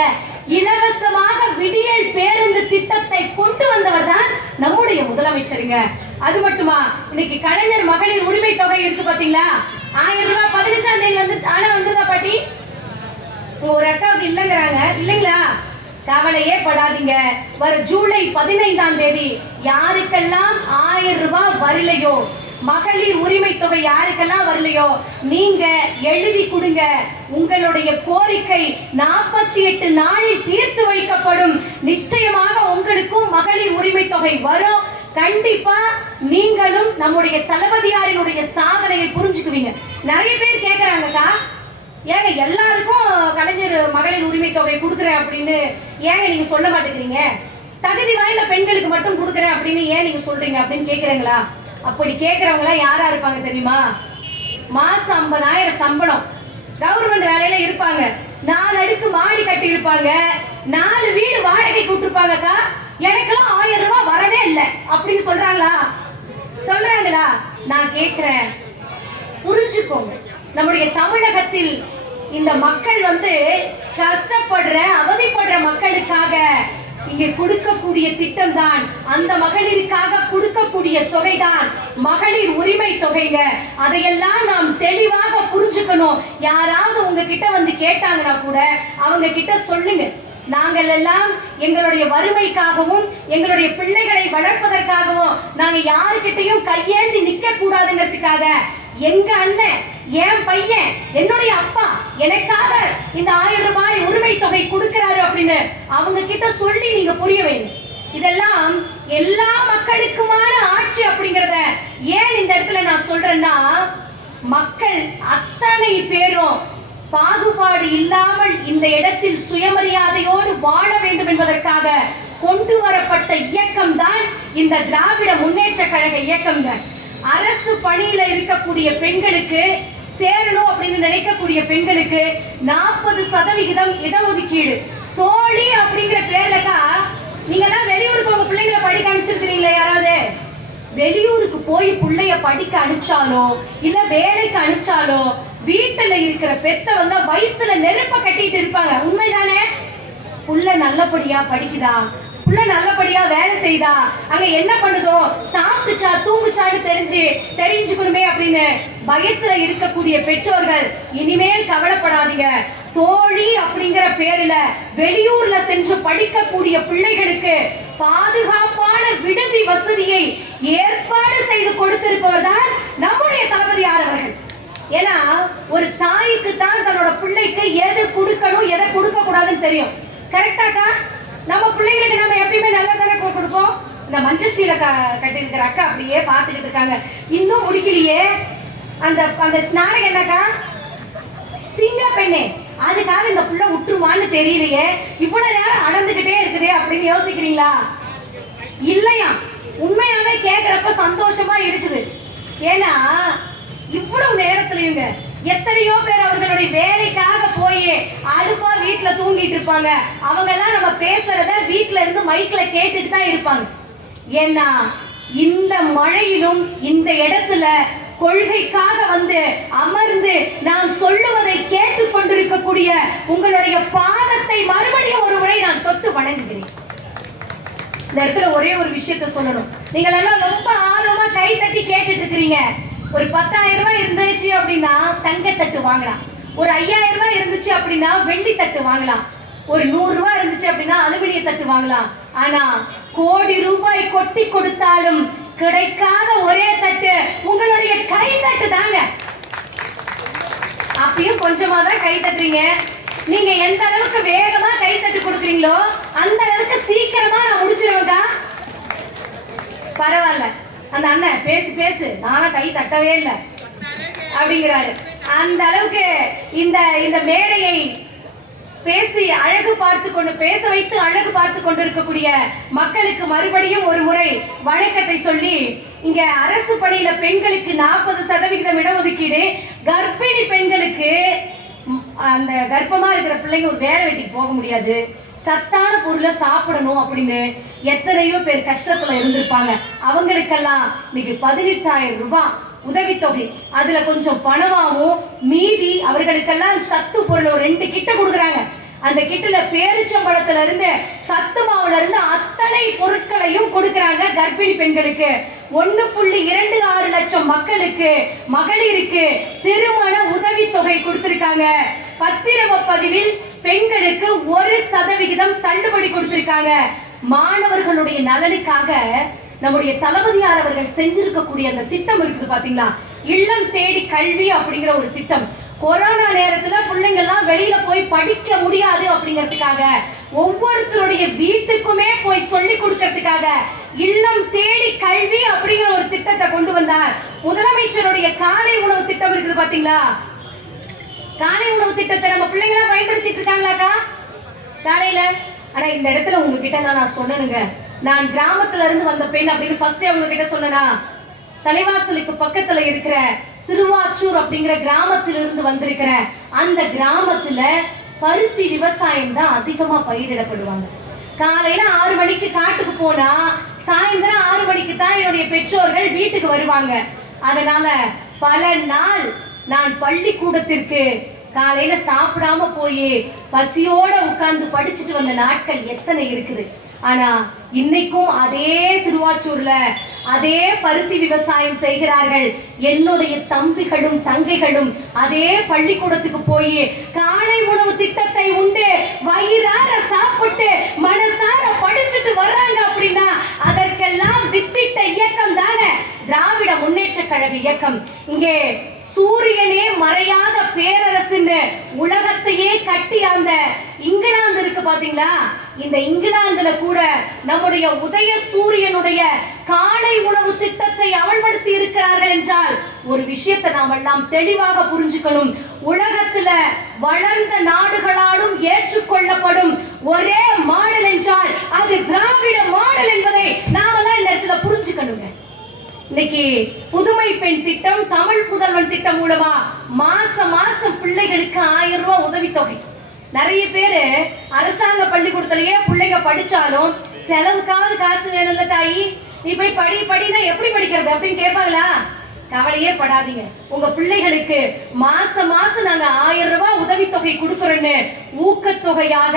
இலவசமாக விடியல் பேருந்து திட்டத்தை கொண்டு வந்தவர் தான் நம்முடைய முதலமைச்சருங்க. அது மட்டுமா, இன்னைக்கு கலைஞர் மகளிர் உரிமை தொகை இருக்கு பாத்தீங்களா? 1000 ரூபாய் 15ஆம் தேதி வந்துதா பாட்டி? ஒரு அக்காவுக்கு இல்லைங்கிறாங்க, இல்லைங்களா? கவலையே படாதீங்க. வர ஜூலை 15ஆம் தேதி யாருக்கெல்லாம் 1000 ரூபாய் வரலையோ, மகளிர் உரிமை தொகை யாருக்கெல்லாம் வரலையோ, நீங்க எழுதி கொடுங்க. உங்களுடைய கோரிக்கை 48 நாளில் தீர்த்து வைக்கப்படும். நிச்சயமாக உங்களுக்கும் மகளிர் உரிமை தொகை வரும். கண்டிப்பா நீங்களும் நம்முடைய தளபதியாரினுடைய சாதனையை புரிஞ்சுக்குவீங்க. நிறைய பேர் கேட்கறாங்கக்கா, ஏங்க எல்லாருக்கும் கலைஞர் மகளிர் உரிமை தொகை கொடுக்குறேன் அப்படின்னு ஏங்க நீங்க சொல்ல மாட்டேங்கிறீங்க? தகுதி வாய்ந்த பெண்களுக்கு மட்டும் கொடுக்குறேன் அப்படின்னு ஏன் நீங்க சொல்றீங்க அப்படின்னு கேட்கறீங்களா? அப்படி கேட்கறவங்க எல்லாம் யாரா இருப்பாங்க தெரியுமா? மாசம் 50,000 சம்பளம், கவர்மெண்ட் வேலையில இருப்பாங்க, 4 அடுக்கு மாடி கட்டி இருப்பாங்க, 4 வீடு வாடகை கூட்டிருப்பாங்கக்கா, எனக்கெல்லாம் 1000 ரூபாய் வரவே இல்லை அப்படின்னு சொல்றாங்களா? நான் கேட்கிறேன், புரிஞ்சுக்கோங்க. நம்முடைய தமிழகத்தில் இந்த மக்கள் கஷ்டப்படுற அவதிப்படுற மக்களுக்காக இங்கே கொடுக்கக்கூடிய திட்டம் தான், அந்த மகளிருக்காக கொடுக்கக்கூடிய தொகை தான் மகளிர் உரிமை தொகைங்க. அதையெல்லாம் நாம் தெளிவாக புரிஞ்சுக்கணும். யாராவது உங்ககிட்ட கேட்டாங்கன்னா கூட அவங்க கிட்ட சொல்லுங்க, நாங்கள் எல்லாம் எங்களுடைய வறுமைக்காகவும் எங்களுடைய பிள்ளைகளை வளர்ப்பதற்காகவும் நாங்க யாருக்கிட்டையும் கையேந்தி நிக்க கூடாதுங்கிறதுக்காக எங்க அண்ணன், என் பையன், என்னுடைய அப்பா எனக்காக இந்த 1000 ரூபாய் உரிமை தொகை கொடுக்கிறாரு அப்படின்னு அவங்க கிட்ட சொல்லி நீங்க புரிய வைங்க. இதெல்லாம் எல்லா மக்களுக்குமான ஆட்சி அப்படிங்கறத ஏன் இந்த இடத்துல நான் சொல்றேன்னா, மக்கள் அத்தனை பேரும் பாகுபாடு இல்லாமல் இந்த இடத்தில் சுயமரியாதையோடு வாழ வேண்டும் என்பதற்காக கொண்டு வரப்பட்ட இயக்கம் தான் இந்த திராவிட முன்னேற்ற கழக இயக்கம். அரசு பணியில இருக்கக்கூடிய பெண்களுக்கு சேரணும் அப்படின்னு நினைக்கக்கூடிய பெண்களுக்கு 40% இடஒதுக்கீடு. தோழி அப்படிங்கிற பேர்லக்கா நீங்க எல்லாம் வெளியூருக்கு உங்க பிள்ளைங்களை படிக்க அனுப்பிச்சிருக்கீங்களா? யாராவது வெளியூருக்கு போய் பிள்ளைய படிக்க அனுப்பிச்சாலோ இல்ல வேலைக்கு அனுப்பிச்சாலோ வீட்டுல இருக்கிற பெத்தவங்க வயிற்றுல நெருப்ப கட்டிட்டு இருப்பாங்க. உண்மைதானே? புள்ள நல்லபடியா படிக்குதா, புள்ள நல்லபடியா வேலை செய்தா, அங்க என்ன பண்ணுதோ, சாப்பிட்டுச்சா தூங்குச்சான்னு தெரிஞ்சுக்கணுமே அப்படின்னு பயத்துல இருக்கக்கூடிய பெற்றோர்கள் இனிமேல் கவலைப்படாதீங்க. தோழி அப்படிங்கிற பேர்ல வெளியூர்ல சென்று படிக்கக்கூடிய பிள்ளைகளுக்கு பாதுகாப்பான விடுதி வசதியை ஏற்பாடு செய்து கொடுத்திருப்பவர் தான் நம்முடைய தளபதியார் அவர்கள். ஏன்னா ஒரு தாய்க்கு தான் தன்னோட பிள்ளைக்கு எது கொடுக்கணும் எதை கொடுக்க கூடாதுன்னு தெரியும். கரெக்டாக்கா? நம்ம பிள்ளைங்களுக்கு நம்ம எப்பயுமே நல்லா தானே கொடுப்போம். இந்த மஞ்சள் சீலை கட்டியிருக்கிற அக்கா அப்படியே பார்த்துக்கிட்டு இருக்காங்க. இன்னும் முடிக்கலையே. அந்த அந்த நாடகம் என்னக்கா? சிங்க பெண்ணே. அதுக்காக இந்த புள்ள விட்டுருமான்னு தெரியலையே, இவ்வளவு நேரம் அடந்துகிட்டே இருக்குதே அப்படின்னு யோசிக்கிறீங்களா? இல்லையா, உண்மையாவே கேட்கிறப்ப சந்தோஷமா இருக்குது. ஏன்னா இவ்வளவு நேரத்துலயுங்க எத்தனையோ பேர் அவர்களுடைய வேலைக்காக போய் அலுப்பா வீட்டுல தூங்கிட்டு இருப்பாங்க. அவங்க எல்லாம் நம்ம பேசுறத வீட்டுல இருந்து மைக்ல கேட்டுட்டு தான் இருப்பாங்க. ஏன்னா இந்த மழையிலும் இந்த இடத்துல கொள்கைக்காக வந்து அமர்ந்து நாம் சொல்லுவதை கேட்டுக் கொண்டிருக்கக்கூடிய உங்களுடைய பாதத்தை மறுபடியும் ஒரு முறை நான் தொட்டு வணங்குகிறேன். இந்த இடத்துல ஒரே ஒரு விஷயத்த சொல்லணும். நீங்கள் எல்லாம் ரொம்ப ஆர்வமா கை தட்டி கேட்டுட்டு இருக்கிறீங்க. ஒரு 10,000 ரூபாய் இருந்துச்சு அப்படின்னா தங்க தட்டு வாங்கலாம். ஒரு 5,000 ரூபாய் இருந்துச்சு அப்படின்னா வெள்ளி தட்டு வாங்கலாம். ஒரு 100 ரூபாய் இருந்துச்சு அப்படின்னா அலுமினிய தட்டு வாங்கலாம். ஆனா கோடி ரூபாய் கொட்டி கொடுத்தாலும் கிடைக்காத ஒரே தட்டு உங்களுடைய கை தட்டு தாங்க. அப்பயும் கொஞ்சமா தான் கை தட்டுறீங்க. நீங்க எந்த அளவுக்கு வேகமா கை தட்டு கொடுக்குறீங்களோ அந்த அளவுக்கு சீக்கிரமா நான் முடிச்சிருவேங்க. பரவாயில்ல, அந்த அண்ணன் பேசு பேசு, நானும் கை தட்டவே இல்லை அப்படிங்கிறாரு. அந்த அளவுக்கு இந்த இந்த மேடையை பேசி அழகு பார்த்து கொண்டு பேச வைத்து அழகு பார்த்து கொண்டு இருக்கக்கூடிய மக்களுக்கு மறுபடியும் ஒரு முறை வணக்கத்தை சொல்லி, இங்க அரசு பணியில பெண்களுக்கு 40% இடஒதுக்கீடு, கர்ப்பிணி பெண்களுக்கு அந்த கர்ப்பமா இருக்கிற பிள்ளைங்க ஒரு வேலை வெட்டிக்கு போக முடியாது, சத்தான பொருளை சாப்பிடணும் அப்படின்னு எத்தனையோ பேர் கஷ்டத்துல இருந்திருப்பாங்க. அவங்களுக்கெல்லாம் இன்னைக்கு 18,000 ரூபாய் உதவித்தொகை, அதுல கொஞ்சம் பணமாவும் மீதி அவர்களுக்கெல்லாம் சத்து பொருள் ஒரு 2 கிட்ட கொடுக்குறாங்க. அந்த கிட்டுல பேரிச்சம்பழத்துல இருந்து சத்து மாவுல இருந்து அத்தனை பொருட்களையும் கொடுக்கறாங்க. கர்ப்பிணி பெண்களுக்கு 1.26 லட்சம் மக்களுக்கு மகளிருக்கு திருமண உதவித்தொகை கொடுத்திருக்காங்க. பத்திரப்பதிவில் பெண்களுக்கு 1% தள்ளுபடி கொடுத்திருக்காங்க. மாணவர்களுடைய நலனுக்காக நம்முடைய தளபதியார் அவர்கள் செஞ்சிருக்கக்கூடிய அந்த திட்டம் இருக்குது பாத்தீங்களா, இல்லம் தேடி கல்வி அப்படிங்கிற ஒரு திட்டம். கொரோனா நேரத்துல பிள்ளைங்க எல்லாம் வெளியில போய் படிக்க முடியாது அப்படிங்கிறதுக்காக ஒவ்வொருத்தருடைய வீட்டுக்குமே போய் சொல்லி கொடுக்கறதுக்காக இல்லம் தேடி கல்வி அப்படிங்கிற ஒரு திட்டத்தை கொண்டு வந்தார். முதலமைச்சருடைய காலை உணவு திட்டம் இருக்குது பாத்தீங்களா, காலை உணவு திட்டத்தை நம்ம பிள்ளைங்க எல்லாம் பயன்படுத்திட்டு இருக்காங்களாக்கா காலையில? ஆனா இந்த இடத்துல உங்ககிட்ட நான் சொன்னேனுங்க, நான் கிராமத்துல இருந்து வந்த பெண் அப்படின்னு ஃபர்ஸ்டே உங்ககிட்ட சொன்னா, தலைவாசலுக்கு பக்கத்துல இருக்கிற சிறுவாச்சூர் அப்படிங்கிற கிராமத்திலிருந்து வந்திருக்கிற அந்த கிராமத்துல பருத்தி விவசாயம் தான் அதிகமா பயிரிடப்படுவாங்க. காலையில 6 மணிக்கு காட்டுக்கு போனா சாயந்தரம் 6 மணிக்கு தான் என்னுடைய பெற்றோர்கள் வீட்டுக்கு வருவாங்க. அதனால பல நாள் நான் பள்ளிக்கூடத்திற்கு காலையில சாப்பிடாம போய் பசியோட உட்கார்ந்து படிச்சுட்டு வந்த நாட்கள் எத்தனை இருக்குது. ஆனா இன்னைக்கும் அதே சிறுவாச்சூர்ல அதே பருத்தி விவசாயம் செய்கிறார்கள். என்னுடைய தம்பிகளும் தங்கைகளும் அதே பள்ளிக்கூடத்துக்கு போய் காலை உணவு திட்டத்தை உண்டு வயிறார சாப்பிட்டு மனசார படிச்சுட்டு வர்றாங்க. அப்படின்னா அதற்கெல்லாம் வித்திட்ட இயக்கம் தானே திராவிட முன்னேற்ற கழக இயக்கம். இங்கே சூரியனே மறையாத பேரரசுன்னு உலகத்தையே கட்டி அந்த இங்கிலாந்து இருக்கு பாத்தீங்களா, இந்த இங்கிலாந்துல கூட நம்முடைய உதய சூரியனுடைய காலை உணவு திட்டத்தை அமல்படுத்தி இருக்கிறார்கள் என்றால் ஒரு விஷயத்தை நாம் எல்லாம் தெளிவாக புரிஞ்சுக்கணும். உலகத்துல வளர்ந்த நாடுகளாலும் ஏற்றுக்கொள்ளப்படும் ஒரே மாடல் என்றால் அது திராவிட மாடல் என்பதை நாமெல்லாம் இந்த இடத்துல புரிஞ்சுக்கணுங்க. இன்னைக்கு புதுமை பெண் திட்டம், தமிழ் புதல்வன் திட்டம் மூலமா மாசம் பிள்ளைகளுக்கு 1000 ரூபாய் உதவித்தொகை. நிறைய பேரு அரசாங்க பள்ளிக்கூடத்திலேயே பிள்ளைங்க படிச்சாலும் செலவுக்காவது காசு வேணும்ல தாயி, நீ போய் படினா எப்படி படிக்கிறது அப்படின்னு கேட்பாங்களா? கவலையே படாதீங்க, உங்க பிள்ளைகளுக்கு மாசம் நாங்க 1000 ரூபாய் உதவித்தொகை கொடுக்கறோன்னு ஊக்கத்தொகையாக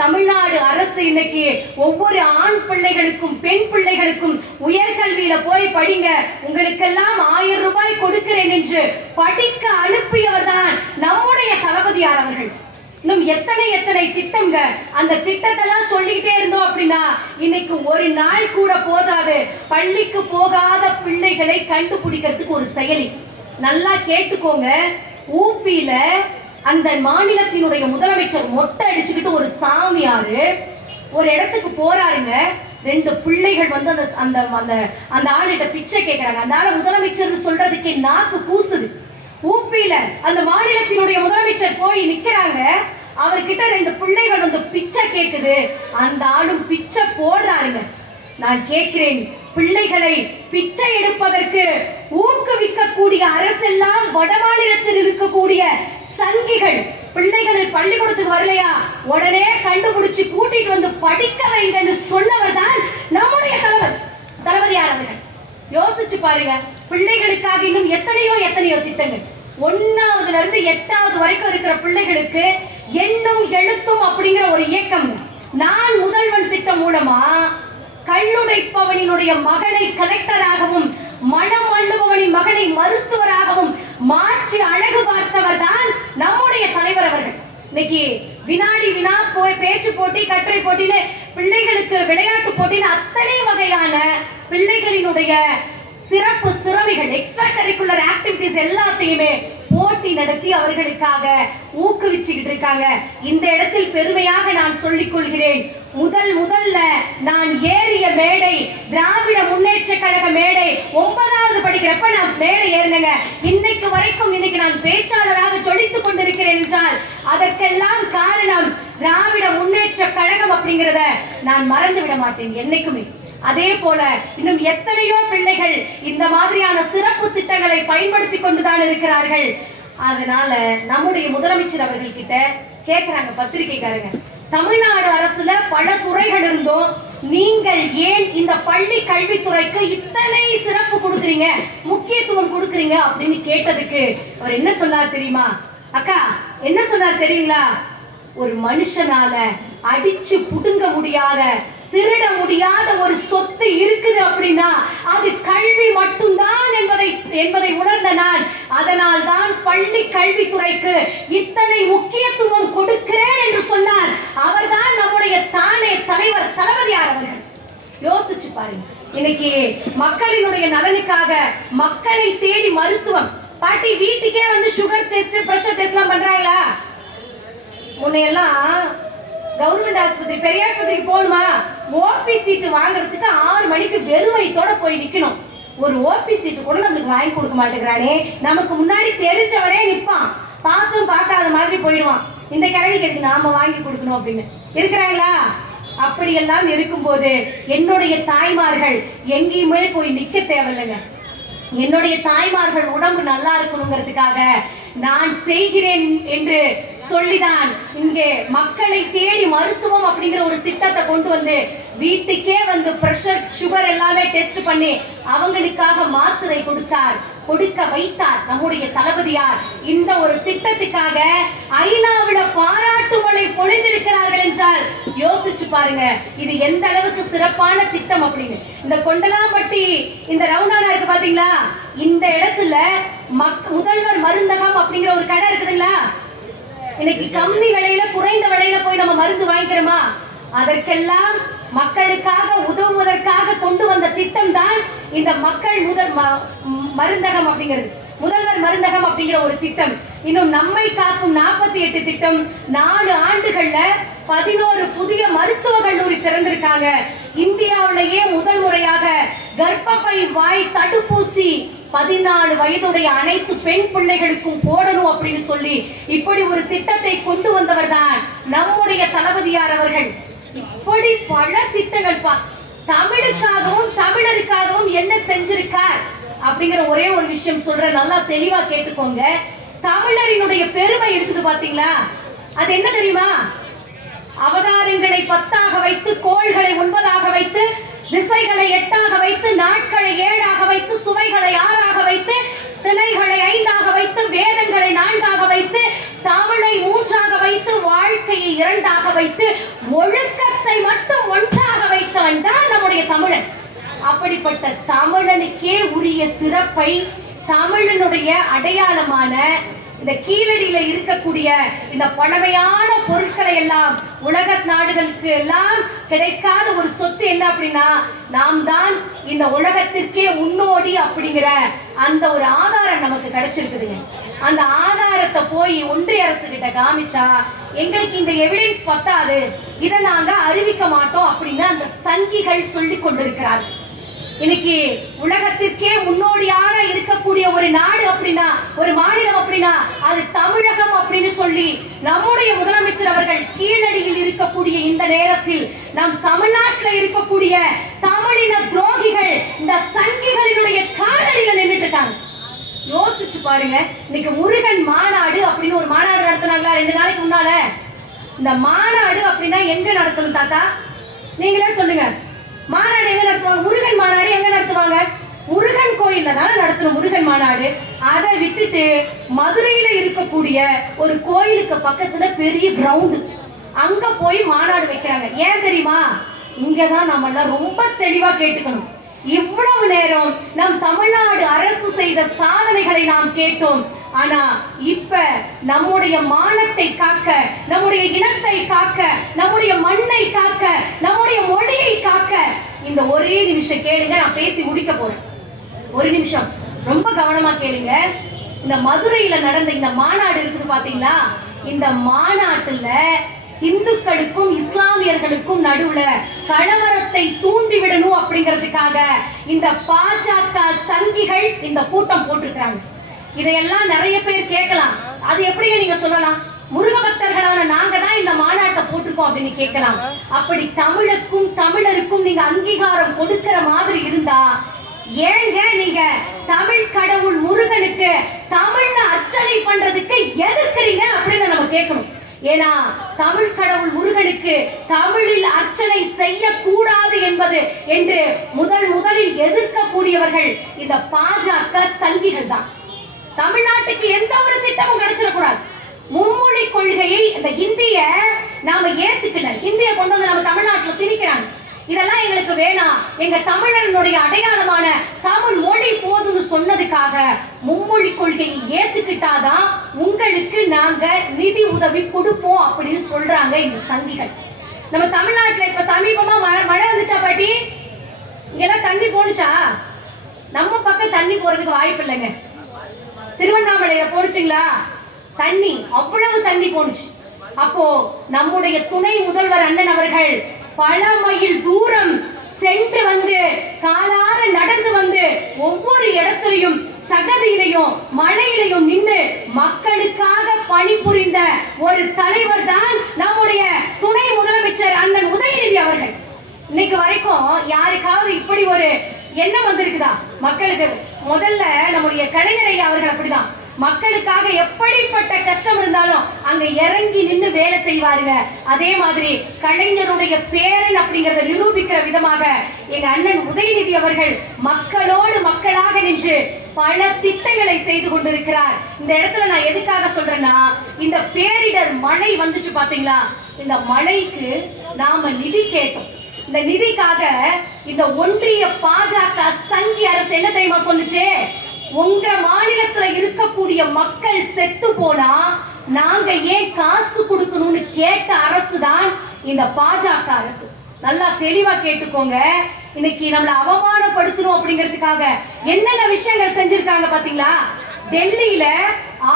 தமிழ்நாடு அரசு இன்னைக்கு ஒவ்வொரு ஆண் பிள்ளைகளுக்கும் பெண் பிள்ளைகளுக்கும் உயர்கல்வியில போய் படிங்க, உங்களுக்கெல்லாம் 1000 ரூபாய் கொடுக்கிறேன் என்று படிக்க அனுப்பியவர் தான் நம்முடைய தளபதியார் அவர்கள். இன்னும் எத்தனை திட்டங்க, அந்த திட்டத்தெல்லாம் சொல்லிக்கிட்டே இருந்தோம் அப்படின்னா இன்னைக்கு ஒரு நாள் கூட போதாது. பள்ளிக்கு போகாத பிள்ளைகளை கண்டுபிடிக்கிறதுக்கு ஒரு செயலி. நல்லா கேட்டுக்கோங்க, ஊபியில அந்த மாநிலத்தினுடைய முதலமைச்சர் மொட்டை அடிச்சுக்கிட்டு ஒரு சாமியாரு ஒரு இடத்துக்கு போறாருங்க. 2 பிள்ளைகள் வந்து அந்த அந்த அந்த அந்த ஆளுகிட்ட பிச்சை கேட்கிறாங்க. அந்த ஆளை முதலமைச்சர் சொல்றதுக்கே நாக்கு கூசுது. ஊப்பியில அந்த மாநிலத்தினுடைய முதலமைச்சர் போய் நிக்கிறாங்க. அவர்கிட்ட 2 பிள்ளைகள் வந்து பிச்சை கேக்குது. அந்த ஆளும் பிச்சை போடுறாருங்க. நான் கேட்கிறேன், பிள்ளைகளை பிச்சை எடுப்பதற்கு ஊக்குவிக்கக்கூடிய அரசெல்லாம் வட மாநிலத்தில் இருக்கக்கூடிய சங்கிகள் பிள்ளைகள் பள்ளிக்கூடத்துக்கு வரலையா உடனே கண்டுபிடிச்சு கூட்டிட்டு வந்து படிக்க வைங்கன்னு சொன்னவர் தான் நம்முடைய தளபதியார் அவர்கள். யோசிச்சு பாருங்க, பிள்ளைகளுக்காக இன்னும் எத்தனையோ திட்டங்கள். 1ஆவதுல இருந்து 8ஆவது வரைக்கும் இருக்கிற பிள்ளைகளுக்கு எண்ணும் எழுத்தும் அப்படிங்கிற ஒரு இயக்கம். நான் முதல்வன் திட்டம் மூலமா கல்லுடைப்பவனினுடைய மகனை கலெக்டராகவும் மனம் அள்ளுபவனின் மகனை மருத்துவராகவும் மாற்றி அழகு பார்த்தவர் தான் நம்முடைய தலைவர் அவர்கள். இன்னைக்கு வினாடி வினா பேச்சு போட்டி, கட்டுரை போட்டின்னு பிள்ளைகளுக்கு விளையாட்டு போட்டின்னு அத்தனை வகையான பிள்ளைகளினுடைய சிறப்பு திறமைகள், எக்ஸ்ட்ரா கரிக்குலர் ஆக்டிவிட்டிஸ் எல்லாத்தையுமே போட்டி நடத்தி அவர்களுக்காக ஊக்குவிச்சுக்கிட்டு இருக்காங்க. இந்த இடத்தில் பெருமையாக நான் சொல்லிக் கொள்கிறேன், முதல்ல நான் ஏறிய மேடை திராவிட முன்னேற்ற கழக மேடை. 9வது படிக்கிறப்ப நான் மேடை ஏறினேங்க. இன்னைக்கு நான் பேச்சாளராக ஜொலித்துக் கொண்டிருக்கிறேன் என்றால் அதற்கெல்லாம் காரணம் திராவிட முன்னேற்ற கழகம் அப்படிங்கிறத நான் மறந்து விட மாட்டேன் என்னைக்குமே. அதே போல இன்னும் எத்தனையோ பிள்ளைகள் இந்த மாதிரியான சிறப்பு திட்டங்களை பயன்படுத்தி கொண்டுதான் இருக்கிறார்கள். அதனால நம்முடைய முதலமைச்சர் அவர்கள் கிட்ட கேட்கிறாங்க பத்திரிகைக்காரங்க, தமிழ்நாடு அரசுல பல துறைகள் இருந்தும் நீங்கள் ஏன் இந்த பள்ளி கல்வித்துறைக்கு இத்தனை சிறப்பு கொடுக்குறீங்க, முக்கியத்துவம் கொடுக்குறீங்க அப்படின்னு கேட்டதுக்கு அவர் என்ன சொன்னார் தெரியுமா? அக்கா என்ன சொன்னார் தெரியுங்களா? ஒரு மனுஷனால அடிச்சு புடுங்க முடியாத, திருட முடியாத ஒரு சொத்து இருக்குது அப்படின்னா அது கல்வி மட்டும்தான் என்பதை உணர்ந்த நான், அதனால் தான் பள்ளி கல்வித்துறைக்கு இத்தனை முக்கியத்துவம் கொடுக்கிறேன் என்று சொன்னார். அவர்தான் நம்முடைய தானே தலைவர் தளபதியார் அவர்கள். யோசிச்சு பாருங்க, இன்னைக்கு மக்களினுடைய நலனுக்காக மக்களை தேடி மருத்துவம். பாட்டி வீட்டுக்கே வந்து சுகர் டெஸ்ட், பிரஷர் டெஸ்ட் எல்லாம் பண்றாங்களா? முன்னையெல்லாம் கவர்மெண்ட் ஆஸ்பத்திரி, பெரிய ஆஸ்பத்திரிக்கு போகணுமா, ஓபி சீட்டு வாங்குறதுக்கு 6 மணிக்கு வெறும் வயித்தோட போய் நிக்கணும். ஒரு ஓபி சீட்டு கூட நம்மளுக்கு வாங்கி கொடுக்க மாட்டேங்கிறானே. நமக்கு முன்னாடி தெரிஞ்சவரே நிப்பான், பார்த்தும் பார்க்காத மாதிரி போயிடுவான். இந்த கிழவிக்கு எதுக்கு நாம வாங்கி கொடுக்கணும் அப்படின்னு இருக்கிறாங்களா? அப்படியெல்லாம் இருக்கும்போது என்னுடைய தாய்மார்கள் எங்கேயுமே போய் நிக்க தேவையில்லைங்க. என்னுடைய தாய்மார்கள் உடம்பு நல்லா இருக்கணுங்கிறதுக்காக நான் செய்கிறேன் என்று சொல்லிதான் இங்கே மக்களை தேடி மருத்துவம் அப்படிங்கிற ஒரு திட்டத்தை கொண்டு வந்து வீட்டுக்கே வந்து பிரஷர், சுகர் எல்லாமே டெஸ்ட் பண்ணி அவங்களுக்காக மாத்திரை கொடுக்க வைத்தார் நம்முடைய தளபதியார். இந்த ஒரு திட்டத்துக்காக ஐநாவில பாராட்டு மழை பொழிந்திருக்கிறார்கள் என்றால் யோசிச்சு பாருங்க, இது எந்த அளவுக்கு சிறப்பான திட்டம் அப்படின்னு. இந்த கொண்டலாம்பட்டி இந்த ரவுண்டானா இருக்கு பாத்தீங்களா, இந்த இடத்துல முதல்வர் மருந்தகம் அப்படிங்கிற ஒரு கடை இருக்குதுங்களா? இன்னைக்கு கம்மி விலையில, குறைந்த விலையில போய் நம்ம மருந்து வாங்கிக்கிறோமா? அதற்கெல்லாம் மக்களுக்காக உதவுவதற்காக கொண்டு வந்த திட்டம் தான் இந்த மக்கள் மருந்தகம் அப்படிங்கிறது, முதல்வர் மருந்தகம் அப்படிங்கிற ஒரு திட்டம். இன்னும் நம்மை காக்கும் 48 திட்டம். 4 ஆண்டுகள்ல 11 புதிய மருத்துவ கல்லூரி திறந்திருக்காங்க. இந்தியாவிலேயே முதல் முறையாக கர்ப்பப்பை வாய் தடுப்பூசி 14 வயதுடைய அனைத்து பெண் பிள்ளைகளுக்கும் போடணும் அப்படின்னு சொல்லி இப்படி ஒரு திட்டத்தை கொண்டு வந்தவர் தான் நம்முடைய தளபதியார் அவர்கள். இப்படி பல திட்டங்கள் தமிழுக்காகவும் தமிழருக்காகவும் என்ன செஞ்சிருக்கார் அப்படிங்கிற ஒரே ஒரு விஷயம் சொல்றேன், நல்லா தெளிவா கேட்டுக்கோங்க. தமிழரினுடைய பெருமை இருக்குது பாத்தீங்களா, அது என்ன தெரியுமா? அவதாரங்களை 10ஆக வைத்து, கோள்களை 9ஆக வைத்து, திசைகளை 8ஆக வைத்து, நாட்களை 7ஆக வைத்து, சுவைகளை 6ஆக வைத்து, திணைகளை 5ஆக வைத்து, வேதங்களை 4ஆக வைத்து, தமிழை 3ஆக வைத்து, வாழ்க்கையை 2ஆக வைத்து, ஒழுக்கத்தை மட்டும் 1ஆக வைத்தவன் தான் நம்முடைய தமிழன். அப்படிப்பட்ட தமிழனுக்கே உரிய சிறப்பை, தமிழனுடைய அடையாளமான இந்த கீழடியில இருக்கக்கூடிய இந்த பழமையான பொருட்களை எல்லாம் உலக நாடுகளுக்கு எல்லாம் கிடைக்காத ஒரு சொத்து என்ன அப்படின்னா நாம் தான் இந்த உலகத்திற்கே முன்னோடி அப்படிங்கிற அந்த ஒரு ஆதாரம் நமக்கு கிடைச்சிருக்குதுங்க. அந்த ஆதாரத்தை போய் ஒன்றிய அரசு கிட்ட காமிச்சா எங்களுக்கு இந்த எவிடன்ஸ் பத்தாது, இதை நாங்க அறிவிக்க மாட்டோம் அப்படின்னு அந்த சங்கிகள் சொல்லி கொண்டிருக்கிறார்கள். இன்னைக்கு உலகத்திற்கே முன்னோடியாக இருக்கக்கூடிய ஒரு நாடு அப்படின்னா, ஒரு மாநிலம் அப்படின்னா அது தமிழகம் அப்படின்னு சொல்லி நம்முடைய முதலமைச்சர் அவர்கள் கீழடியில் இருக்கக்கூடிய இந்த நேரத்தில் நம் தமிழ்நாட்டில் இருக்கக்கூடிய தமிழின துரோகிகள் இந்த சங்கிகளினுடைய காலடியில நின்றுட்டு இருக்காங்க. யோசிச்சு பாருங்க. இன்னைக்கு முருகன் மாநாடு அப்படின்னு ஒரு மாநாடு நடத்தினாங்களா 2 நாளைக்கு முன்னால? இந்த மாநாடு அப்படின்னா எங்க நடத்தணும் தாத்தா? நீங்களே சொல்லுங்க. மாநாடு எங்க நடத்துவாங்க? முருகன் மாநாடு எங்க நடத்துவாங்க? முருகன் கோயில்ல தானே நடத்தணும் முருகன் மாநாடு. அதை விட்டுட்டு மதுரையில இருக்கக்கூடிய ஒரு கோயிலுக்கு பக்கத்துல பெரிய கிரவுண்டு, அங்க போய் மாநாடு வைக்கிறாங்க. ஏன் தெரியுமா? இங்கதான் நம்ம எல்லாம் ரொம்ப தெளிவா கேட்டுக்கணும். இவ்வளவு நேரம் நம் தமிழ்நாடு அரசு செய்த சாதனைகளை நாம் கேட்டோம். ஆனா இப்ப நம்முடைய மானத்தை காக்க, நம்முடைய இனத்தை காக்க, நம்முடைய மண்ணை காக்க, நம்முடைய மொழியை காக்க இந்த ஒரே நிமிஷம் கேளுங்க. நான் பேசி முடிக்க போறேன். ஒரு நிமிஷம் ரொம்ப கவனமா கேளுங்க. இந்த மதுரையில நடந்த இந்த மாநாடு இருக்குது பாத்தீங்களா? இந்த மாநாட்டுல இந்துக்களுக்கும் இஸ்லாமியர்களுக்கும் நடுவுல கலவரத்தை தூண்டி விடணும் அப்படிங்கிறதுக்காக இந்த பாஜக சங்கிகள் இந்த கூட்டம் போட்டிருக்காங்க. இதையெல்லாம் நிறைய பேர் கேட்கலாம். அது எப்படிங்க நீங்க சொல்லலாம்? முருக பக்தர்களான நாங்க தான் இந்த மாநாட்டை போட்டிருக்கோம் அப்படின்னு கேட்கலாம். அப்படி தமிழுக்கும் தமிழருக்கும் நீங்க அங்கீகாரம் கொடுக்கிற மாதிரி இருந்தா ஏங்க நீங்க தமிழ் கடவுள் முருகனுக்கு தமிழ்ல அர்ச்சனை பண்றதுக்கு எதிர்க்கிறீங்க அப்படின்னு நம்ம கேட்கணும். ஏன்னா தமிழ் கடவுள் முருகனுக்கு தமிழில் அர்ச்சனை செய்யக்கூடாது என்பது என்று முதலில் எதிர்க்கக்கூடியவர்கள் இந்த பாஜக சங்கிகள் தான். தமிழ்நாட்டுக்கு எந்த ஒரு திட்டமும் கிடைச்சிடக்கூடாது. மும்மொழி கொள்கையை இந்த ஹிந்திய நாம ஏத்துக்கல, ஹிந்தியை கொண்டு வந்து நம்ம தமிழ்நாட்டில் திணிக்கிறாங்க. இதெல்லாம் எங்களுக்கு வேணாம், எங்க தமிழனுடைய அடையாளமான தமிழ் மொழி போதும்னு சொன்னதுக்காக மும்மொழி கொள்கையை ஏத்துக்கிட்டாதான் உங்களுக்கு நாங்க நிதி உதவி கொடுப்போம் அப்படின்னு சொல்றாங்க இந்த சங்கிகள். நம்ம தமிழ்நாட்டுல இப்ப சமீபமா மழை வந்துச்சா பாட்டி? இங்கெல்லாம் தண்ணி போனுச்சா? நம்ம பக்கம் தண்ணி போறதுக்கு வாய்ப்பு இல்லைங்க. திருவண்ணாமலையில போனுச்சுங்களா தண்ணி? அவ்வளவு தண்ணி போனுச்சு. அப்போ நம்முடைய துணை முதல்வர் அண்ணன் அவர்கள் பல மைல் தூரம் சென்று வந்து காலார நடந்து வந்து ஒவ்வொரு இடத்திலையும் சகதியிலையும் மழையிலையும் நின்று மக்களுக்காக பணிபுரிந்த ஒரு தலைவர் தான் நம்முடைய துணை முதலமைச்சர் அண்ணன் உதயநிதி அவர்கள். இன்னைக்கு வரைக்கும் யாருக்காவது இப்படி ஒரு எண்ணம் வந்திருக்குதா மக்களுக்கு? முதல்ல நம்முடைய கலைஞர் ஐயா அவர்கள் அப்படிதான், மக்களுக்காக எப்படிப்பட்ட கஷ்டம் இருந்தாலும் அங்க இறங்கி நின்று வேலை செய்வாருங்க. அதே மாதிரி கலைஞருடைய பேரன் அப்படிங்கறத நிரூபிக்கிற விதமாக எங்க அண்ணன் உதயநிதி அவர்கள் மக்களோடு மக்களாக நின்று பல திட்டங்களை செய்து கொண்டிருக்கிறார். இந்த இடத்துல நான் எதுக்காக சொல்றேன்னா, இந்த பேரிடர் மழை வந்துச்சு பாத்தீங்களா? இந்த மழைக்கு நாம நிதி கேட்டோம். இந்த நிதிக்காக இந்த ஒன்றிய பாஜக சங்கி அரசு என்ன தெரியுமா சொல்லுச்சு? உங்க மாநிலத்துல இருக்கக்கூடிய மக்கள் செத்து போனா நாங்க ஏன் காசு கொடுக்கணும்னு கேட்ட அரசு தான் இந்த பாஜக அரசு. நல்லா தெளிவா கேட்டுக்கோங்க. இன்னைக்கு நம்மள அவமானப்படுத்தணும் அப்படிங்கிறதுக்காக என்னென்ன விஷயங்கள் செஞ்சிருக்காங்க பாத்தீங்களா? டெல்லியில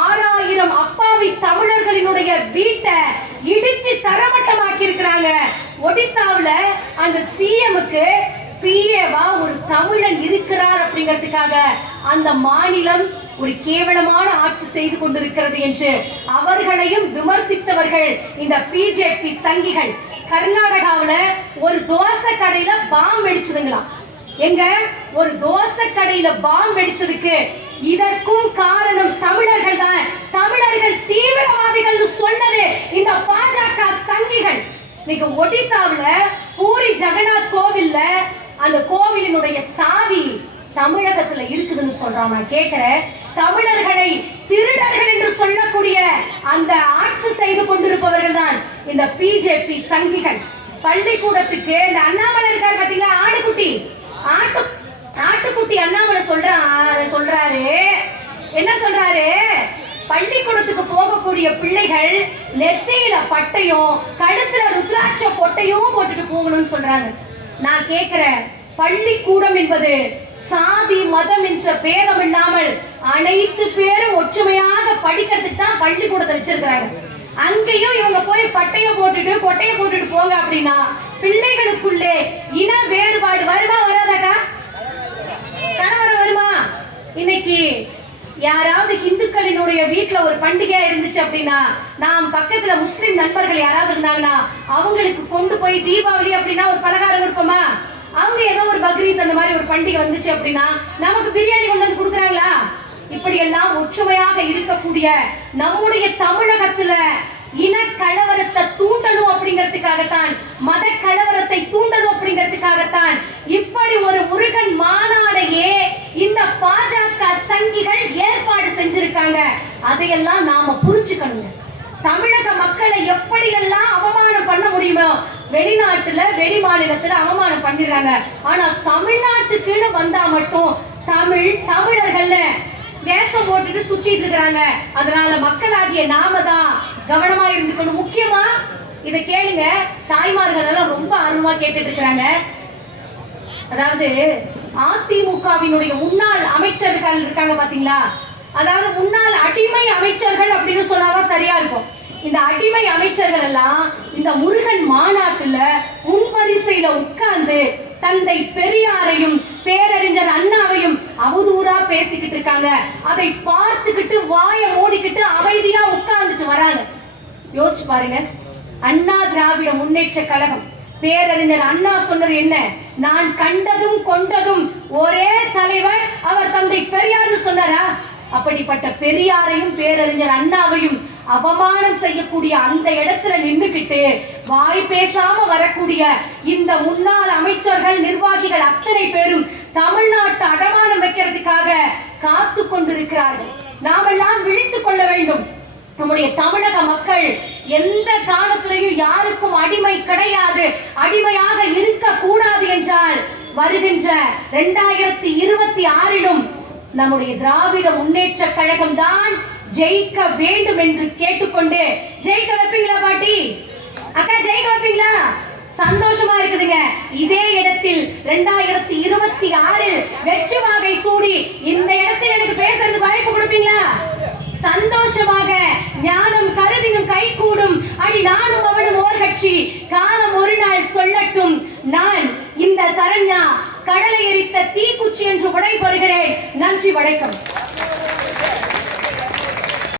6000 அப்பாவி தமிழர்களினுடைய வீட்டை இடிச்சு தரமட்டமாக்கி இருக்கிறாங்க. ஒடிசாவுல அந்த சிஎம்க்கு பிஏவா ஒரு தமிழன் இருக்கிறார் அப்படிங்கிறதுக்காக அந்த மாநிலம் ஒரு கேவலமான ஆட்சி செய்து கொண்டிருக்கிறது என்று அவர்களையும் விமர்சித்தவர்கள் இந்த பிஜேபி சங்கிகள். கர்நாடகாவுல ஒரு தோசை கடையில பாம் வெடிச்சதுங்களாம். எங்க ஒரு தோசை கடையில பாம் வெடிச்சதுக்கு இதற்கும் காரணம் தமிழர்கள் தான். தமிழர்கள் தீவிரவாதிகள் சொன்னது இந்த பாஜக சங்கிகள். இன்னைக்கு ஒடிசாவுல பூரி ஜெகநாத் கோவில்ல அந்த கோவிலினுடைய சாவி தமிழகத்துல இருக்குதுன்னு சொல்றான். நான் கேட்கிறேன், தமிழர்களை திருடர்கள் என்று சொல்லக்கூடிய அந்த ஆட்சி செய்து கொண்டிருப்பவர்கள் தான் இந்த பிஜேபி சங்கிகள். பள்ளிக்கூடத்துக்கு இந்த அண்ணாமலை இருக்காரு பாத்தீங்களா, ஆட்டுக்குட்டி அண்ணாமலை சொல்றாரு. என்ன சொல்றாரு? பள்ளிக்கூடத்துக்கு போகக்கூடிய பிள்ளைகள் நெத்தியில பட்டையும் கழுத்துல ருத்ராட்ச பொட்டையும் போட்டுட்டு போகணும்னு சொல்றாங்க. நான் கேட்கிறேன், பள்ளிக்கூடம் என்பது சாதி மதம் என்ற பேதம் இல்லாமல் அனைத்து பேரும் ஒற்றுமையாக படிக்கிறதுக்கு தான் பள்ளிக்கூடத்தை வச்சிருக்கிறாங்க. அங்கேயும் இவங்க போய் பட்டைய போட்டுட்டு கொட்டைய போட்டுட்டு போங்க அப்படின்னா பிள்ளைகளுக்குள்ளே இன வேறுபாடு வருமா வராதாக்கா? கணவர் வருமா? இன்னைக்கு யாராவது இந்துக்களினுடைய வீட்டுல ஒரு பண்டிகை இருந்துச்சு அப்படின்னா, நாம் பக்கத்துல முஸ்லிம் நண்பர்கள் யாராவது இருந்தாங்கன்னா அவங்களுக்கு கொண்டு போய் தீபாவளி அப்படின்னா ஒரு பலகாரம் கொடுப்போமா? அவங்க ஏதோ ஒரு பக்ரீத் அந்த மாதிரி ஒரு பண்டிகை வந்துச்சு அப்படின்னா நமக்கு பிரியாணி கொண்டு வந்து கொடுக்குறாங்களா? இப்படி எல்லாம் ஒற்றுமையாக இருக்கக்கூடிய நம்முடைய தமிழகத்துல இன கலவரத்தை தூண்டணும் அப்படிங்கிறதுக்காகத்தான், மத கலவரத்தை தூண்டணும் அப்படிங்கிறதுக்காகத்தான் இப்படி ஒரு முருகன் மாநாடையே இந்த பாஜக சங்கிகள் ஏற்பாடு செஞ்சிருக்காங்க. அதையெல்லாம் நாம புரிச்சுக்கணுங்க. தமிழக மக்களை எப்படியெல்லாம் அவமானம் பண்ண முடியுமோ வெளிநாட்டுல வெளி மாநிலத்துல அவமானம் பண்ணிடுறாங்க. ஆனா தமிழ்நாட்டுக்குன்னு வந்தா மட்டும் தமிழர்கள்ல வேஷம் போட்டுட்டு சுத்திட்டு இருக்கிறாங்க. அதனால மக்களாகிய நாம தான் கவனமா இருந்துக்கணும். முக்கியமா இதை கேளுங்க, தாய்மார்கள் எல்லாம் ரொம்ப ஆர்வமா கேட்டுட்டு இருக்கிறாங்க. அதாவது அதிமுகவினுடைய முன்னாள் அமைச்சர்கள் இருக்காங்க பாத்தீங்களா, அதாவது முன்னாள் அடிமை அமைச்சர்கள் அப்படின்னு சொன்னாதான் சரியா இருக்கும். இந்த அடிமை அமைச்சர்கள் எல்லாம் இந்த முருகன் மாநாட்டுல முன்வரிசையில உட்கார்ந்து தந்தை பெரியாரையும் பேரறிஞர் அண்ணாவையும் அவதூறா பேசிக்கிட்டு இருக்காங்க. அதை பார்த்துக்கிட்டு வாயை மூடிக்கிட்டு அமைதியா உட்கார்ந்துட்டு வராங்க. யோசிச்சு பாருங்க, அண்ணா திராவிட முன்னேற்ற கழகம் பேரறிஞர் அண்ணா சொன்னது என்ன? நான் கண்டதும் கொண்டதும் ஒரே தலைவர், அவர் தந்தை பெரியார்னு சொன்னாரா? அப்படிப்பட்ட பெரியாரையும் பேரறிஞர் அண்ணாவையும் அவமானம் செய்யக்கூடிய அந்த இடத்துல நின்றுகிட்டு வாய் பேசாம வரக்கூடிய இந்த முன்னாள் அமைச்சர்கள் நிர்வாகிகள் அத்தனை பேரும் தமிழ்நாட்டு அடமானம் வைக்கிறதுக்காக காத்து கொண்டிருக்கிறார்கள். நாமெல்லாம் விழித்துக் கொள்ள வேண்டும். நம்முடைய தமிழக மக்கள் எந்த காலத்திலையும் யாருக்கும் அடிமை கிடையாது, அடிமையாக இருக்க கூடாது என்றால் வருகின்ற 2026 நம்முடைய திராவிட முன்னேற்ற கழகம் தான் ஜெயிக்க வேண்டும் என்று கேட்டுக்கொண்டு, ஜெயிக்க வைப்பீங்களா பாட்டி? அக்கா ஜெயிக்க வைப்பீங்களா? சந்தோஷமா இருக்குதுங்க. இதே இடத்தில் 2026 வெற்றி வாகை சூடி இந்த இடத்தில் எனக்கு பேசுறதுக்கு வாய்ப்பு கொடுப்பீங்களா? சந்தோஷமாக ஞானம் கருதினும் கை கூடும் அடி நானும் அவனும் ஓர் கட்சி காலம் ஒரு நாள் சொல்லட்டும் நான் இந்த சரண்யா கடலை எரித்த தீக்குச்சி என்று விடை பெறுகிறேன். நன்றி, வணக்கம்.